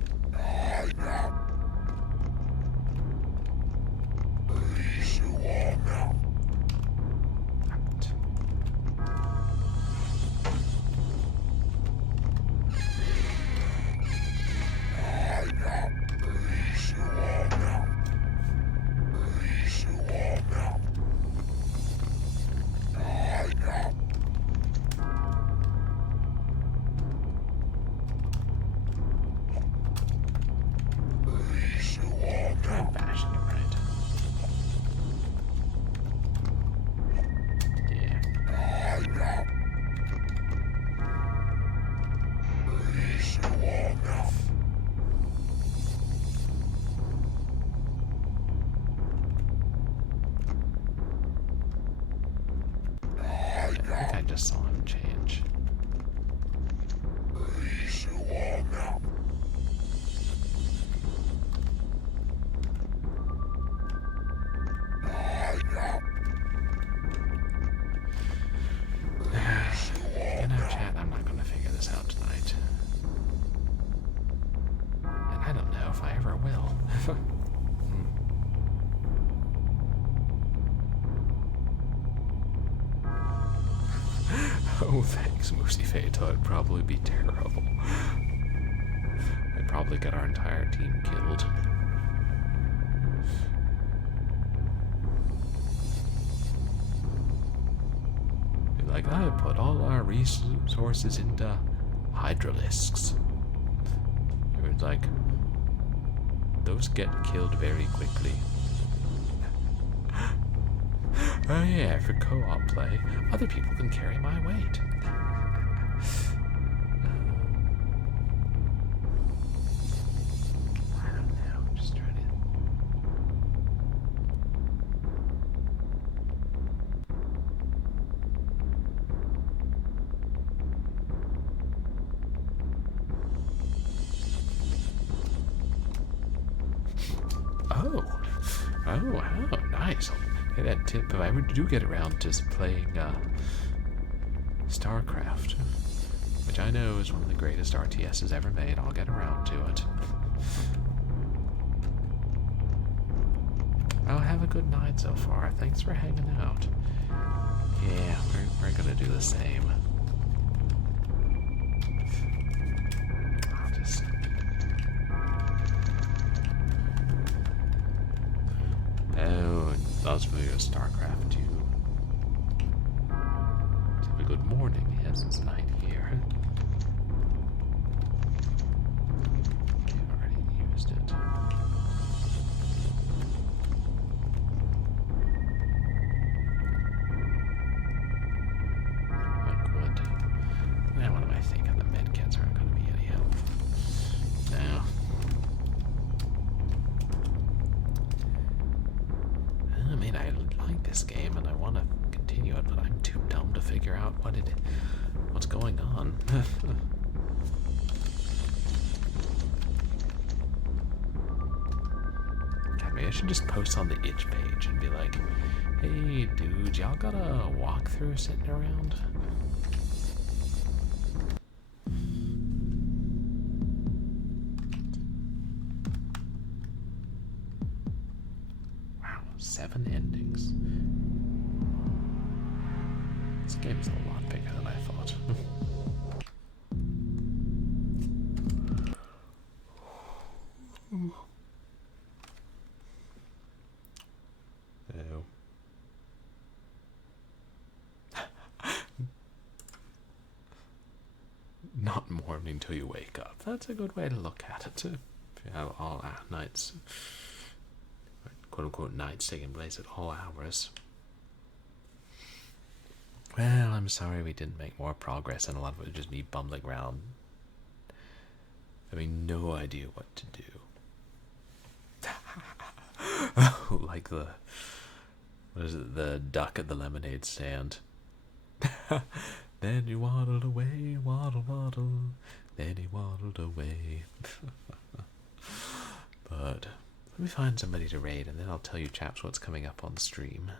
think I just saw him change. You know, chat, I'm not going to figure this out tonight. And I don't know if I ever will. Oh, thanks, Mooseyfate. It'd probably be terrible. I'd probably get our entire team killed. Be like, I put all our resources into hydralisks. It was like, those get killed very quickly. Oh yeah, for co-op play, other people can carry my weight. I don't know, I'm just trying to... Oh, wow, nice. Hey, that tip, if I ever do get around to playing StarCraft, which I know is one of the greatest RTSs ever made, I'll get around to it. Oh, have a good night so far. Thanks for hanging out. Yeah, we're gonna do the same. I'll just... Oh, and those familiar with StarCraft too. Have a good morning. Yes, it's night here. I've already used it. I could. Now, what am I thinking? The medkits aren't going to be any help. No. I mean, I like this game and I want to continue it, but I'm too dumb to figure out what's going on. God, maybe I should just post on the itch page and be like, hey dudes, y'all got a walkthrough sitting around? Wow, 7 endings. This game's a lot bigger than I thought. Oh. Not morning till you wake up. That's a good way to look at it. If you have all nights, quote unquote nights taking place at all hours. Well, I'm sorry we didn't make more progress, and a lot of it was just me bumbling around, having no idea what to do. Oh, like what is it, the duck at the lemonade stand. Then he waddled away, waddle, waddle, then he waddled away. But let me find somebody to raid, and then I'll tell you chaps what's coming up on the stream.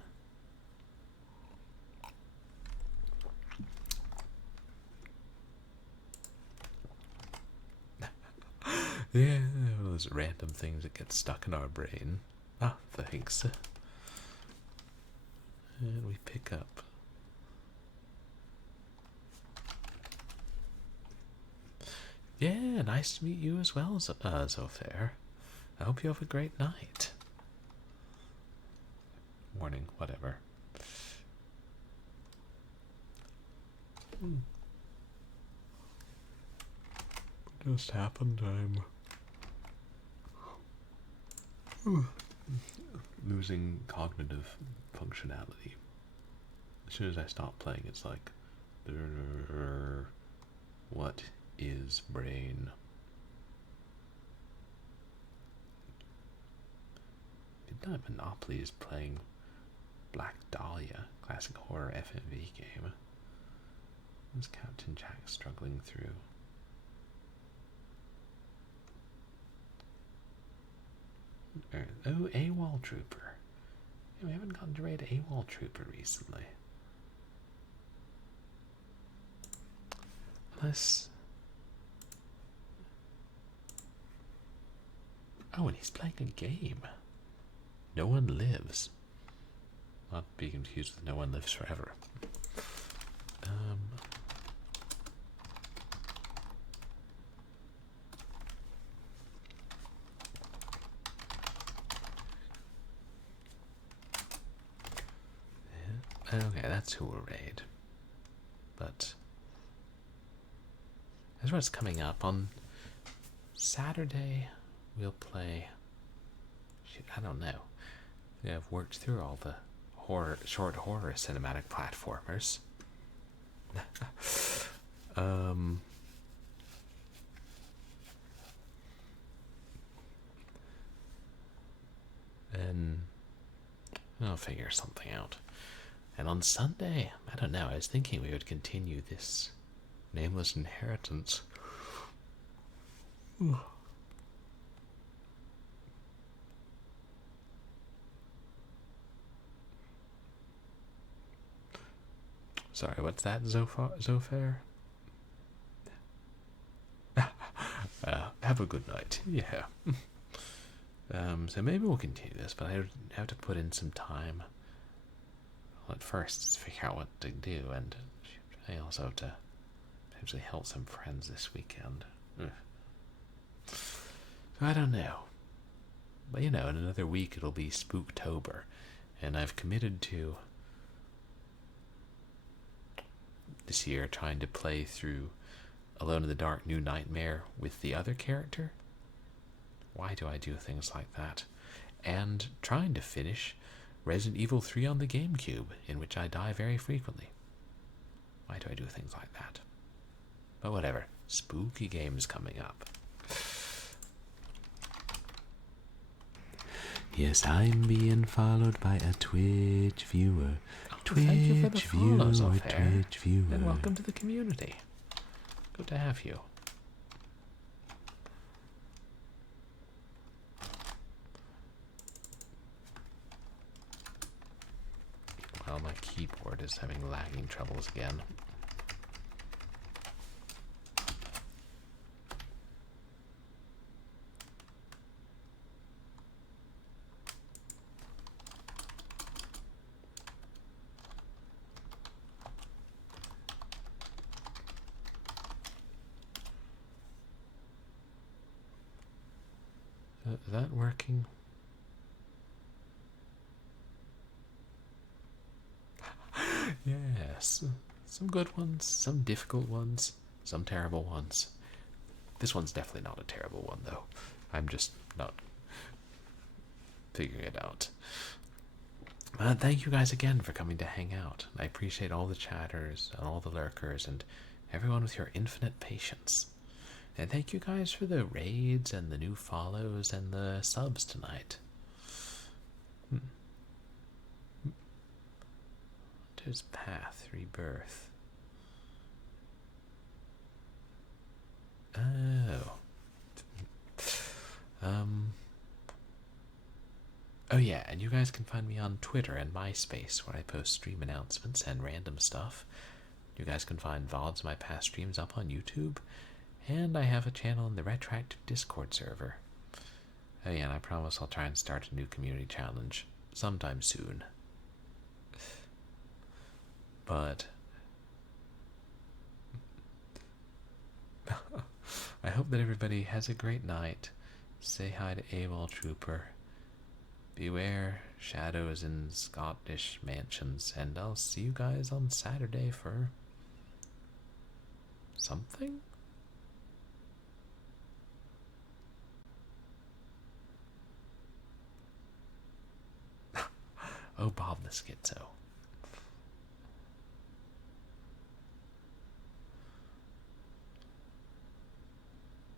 Yeah, those random things that get stuck in our brain. Ah, thanks. And we pick up. Yeah, nice to meet you as well, Zofair. I hope you have a great night. Morning, whatever. What just happened? I'm losing cognitive functionality. As soon as I stop playing, it's like, what is brain? Midnight Monopoly is playing Black Dahlia, classic horror FMV game. Is Captain Jack struggling through? Oh, AWOL Trooper. Yeah, we haven't gotten to raid AWOL Trooper recently. Unless... Oh, and he's playing a game. No One Lives. Not be confused with No One Lives Forever. Okay, that's who we'll raid. But as what's coming up on Saturday, we'll play. I don't know. I've worked through all the short horror cinematic platformers. And I'll figure something out. And on Sunday, I don't know, I was thinking we would continue this Nameless Inheritance. Sorry, what's that, Zofair? Have a good night. Yeah. So maybe we'll continue this, but I have to put in some time. Well, at first, just figure out what to do, and I also have to potentially help some friends this weekend. So I don't know. But you know, in another week it'll be Spooktober, and I've committed to this year trying to play through Alone in the Dark New Nightmare with the other character. Why do I do things like that? And trying to finish Resident Evil 3 on the GameCube, in which I die very frequently. Why do I do things like that? But whatever. Spooky games coming up. Yes, I'm being followed by a Twitch viewer. Thank you for the follows, Twitch viewer. And welcome to the community. Good to have you. Well, my keyboard is having lagging troubles again. Is that working? Yes. Some good ones, some difficult ones, some terrible ones. This one's definitely not a terrible one, though. I'm just not figuring it out. Thank you guys again for coming to hang out. I appreciate all the chatters and all the lurkers and everyone with your infinite patience. And thank you guys for the raids and the new follows and the subs tonight. Hunter's Path Rebirth. Oh. Oh yeah, and you guys can find me on Twitter and MySpace, where I post stream announcements and random stuff. You guys can find VODs of my past streams up on YouTube. And I have a channel in the Retroactive Discord server. Oh yeah, and I promise I'll try and start a new community challenge sometime soon. But I hope that everybody has a great night. Say hi to AWOL Trooper. Beware shadows in Scottish mansions, and I'll see you guys on Saturday for something? Oh, Bob the Schizo.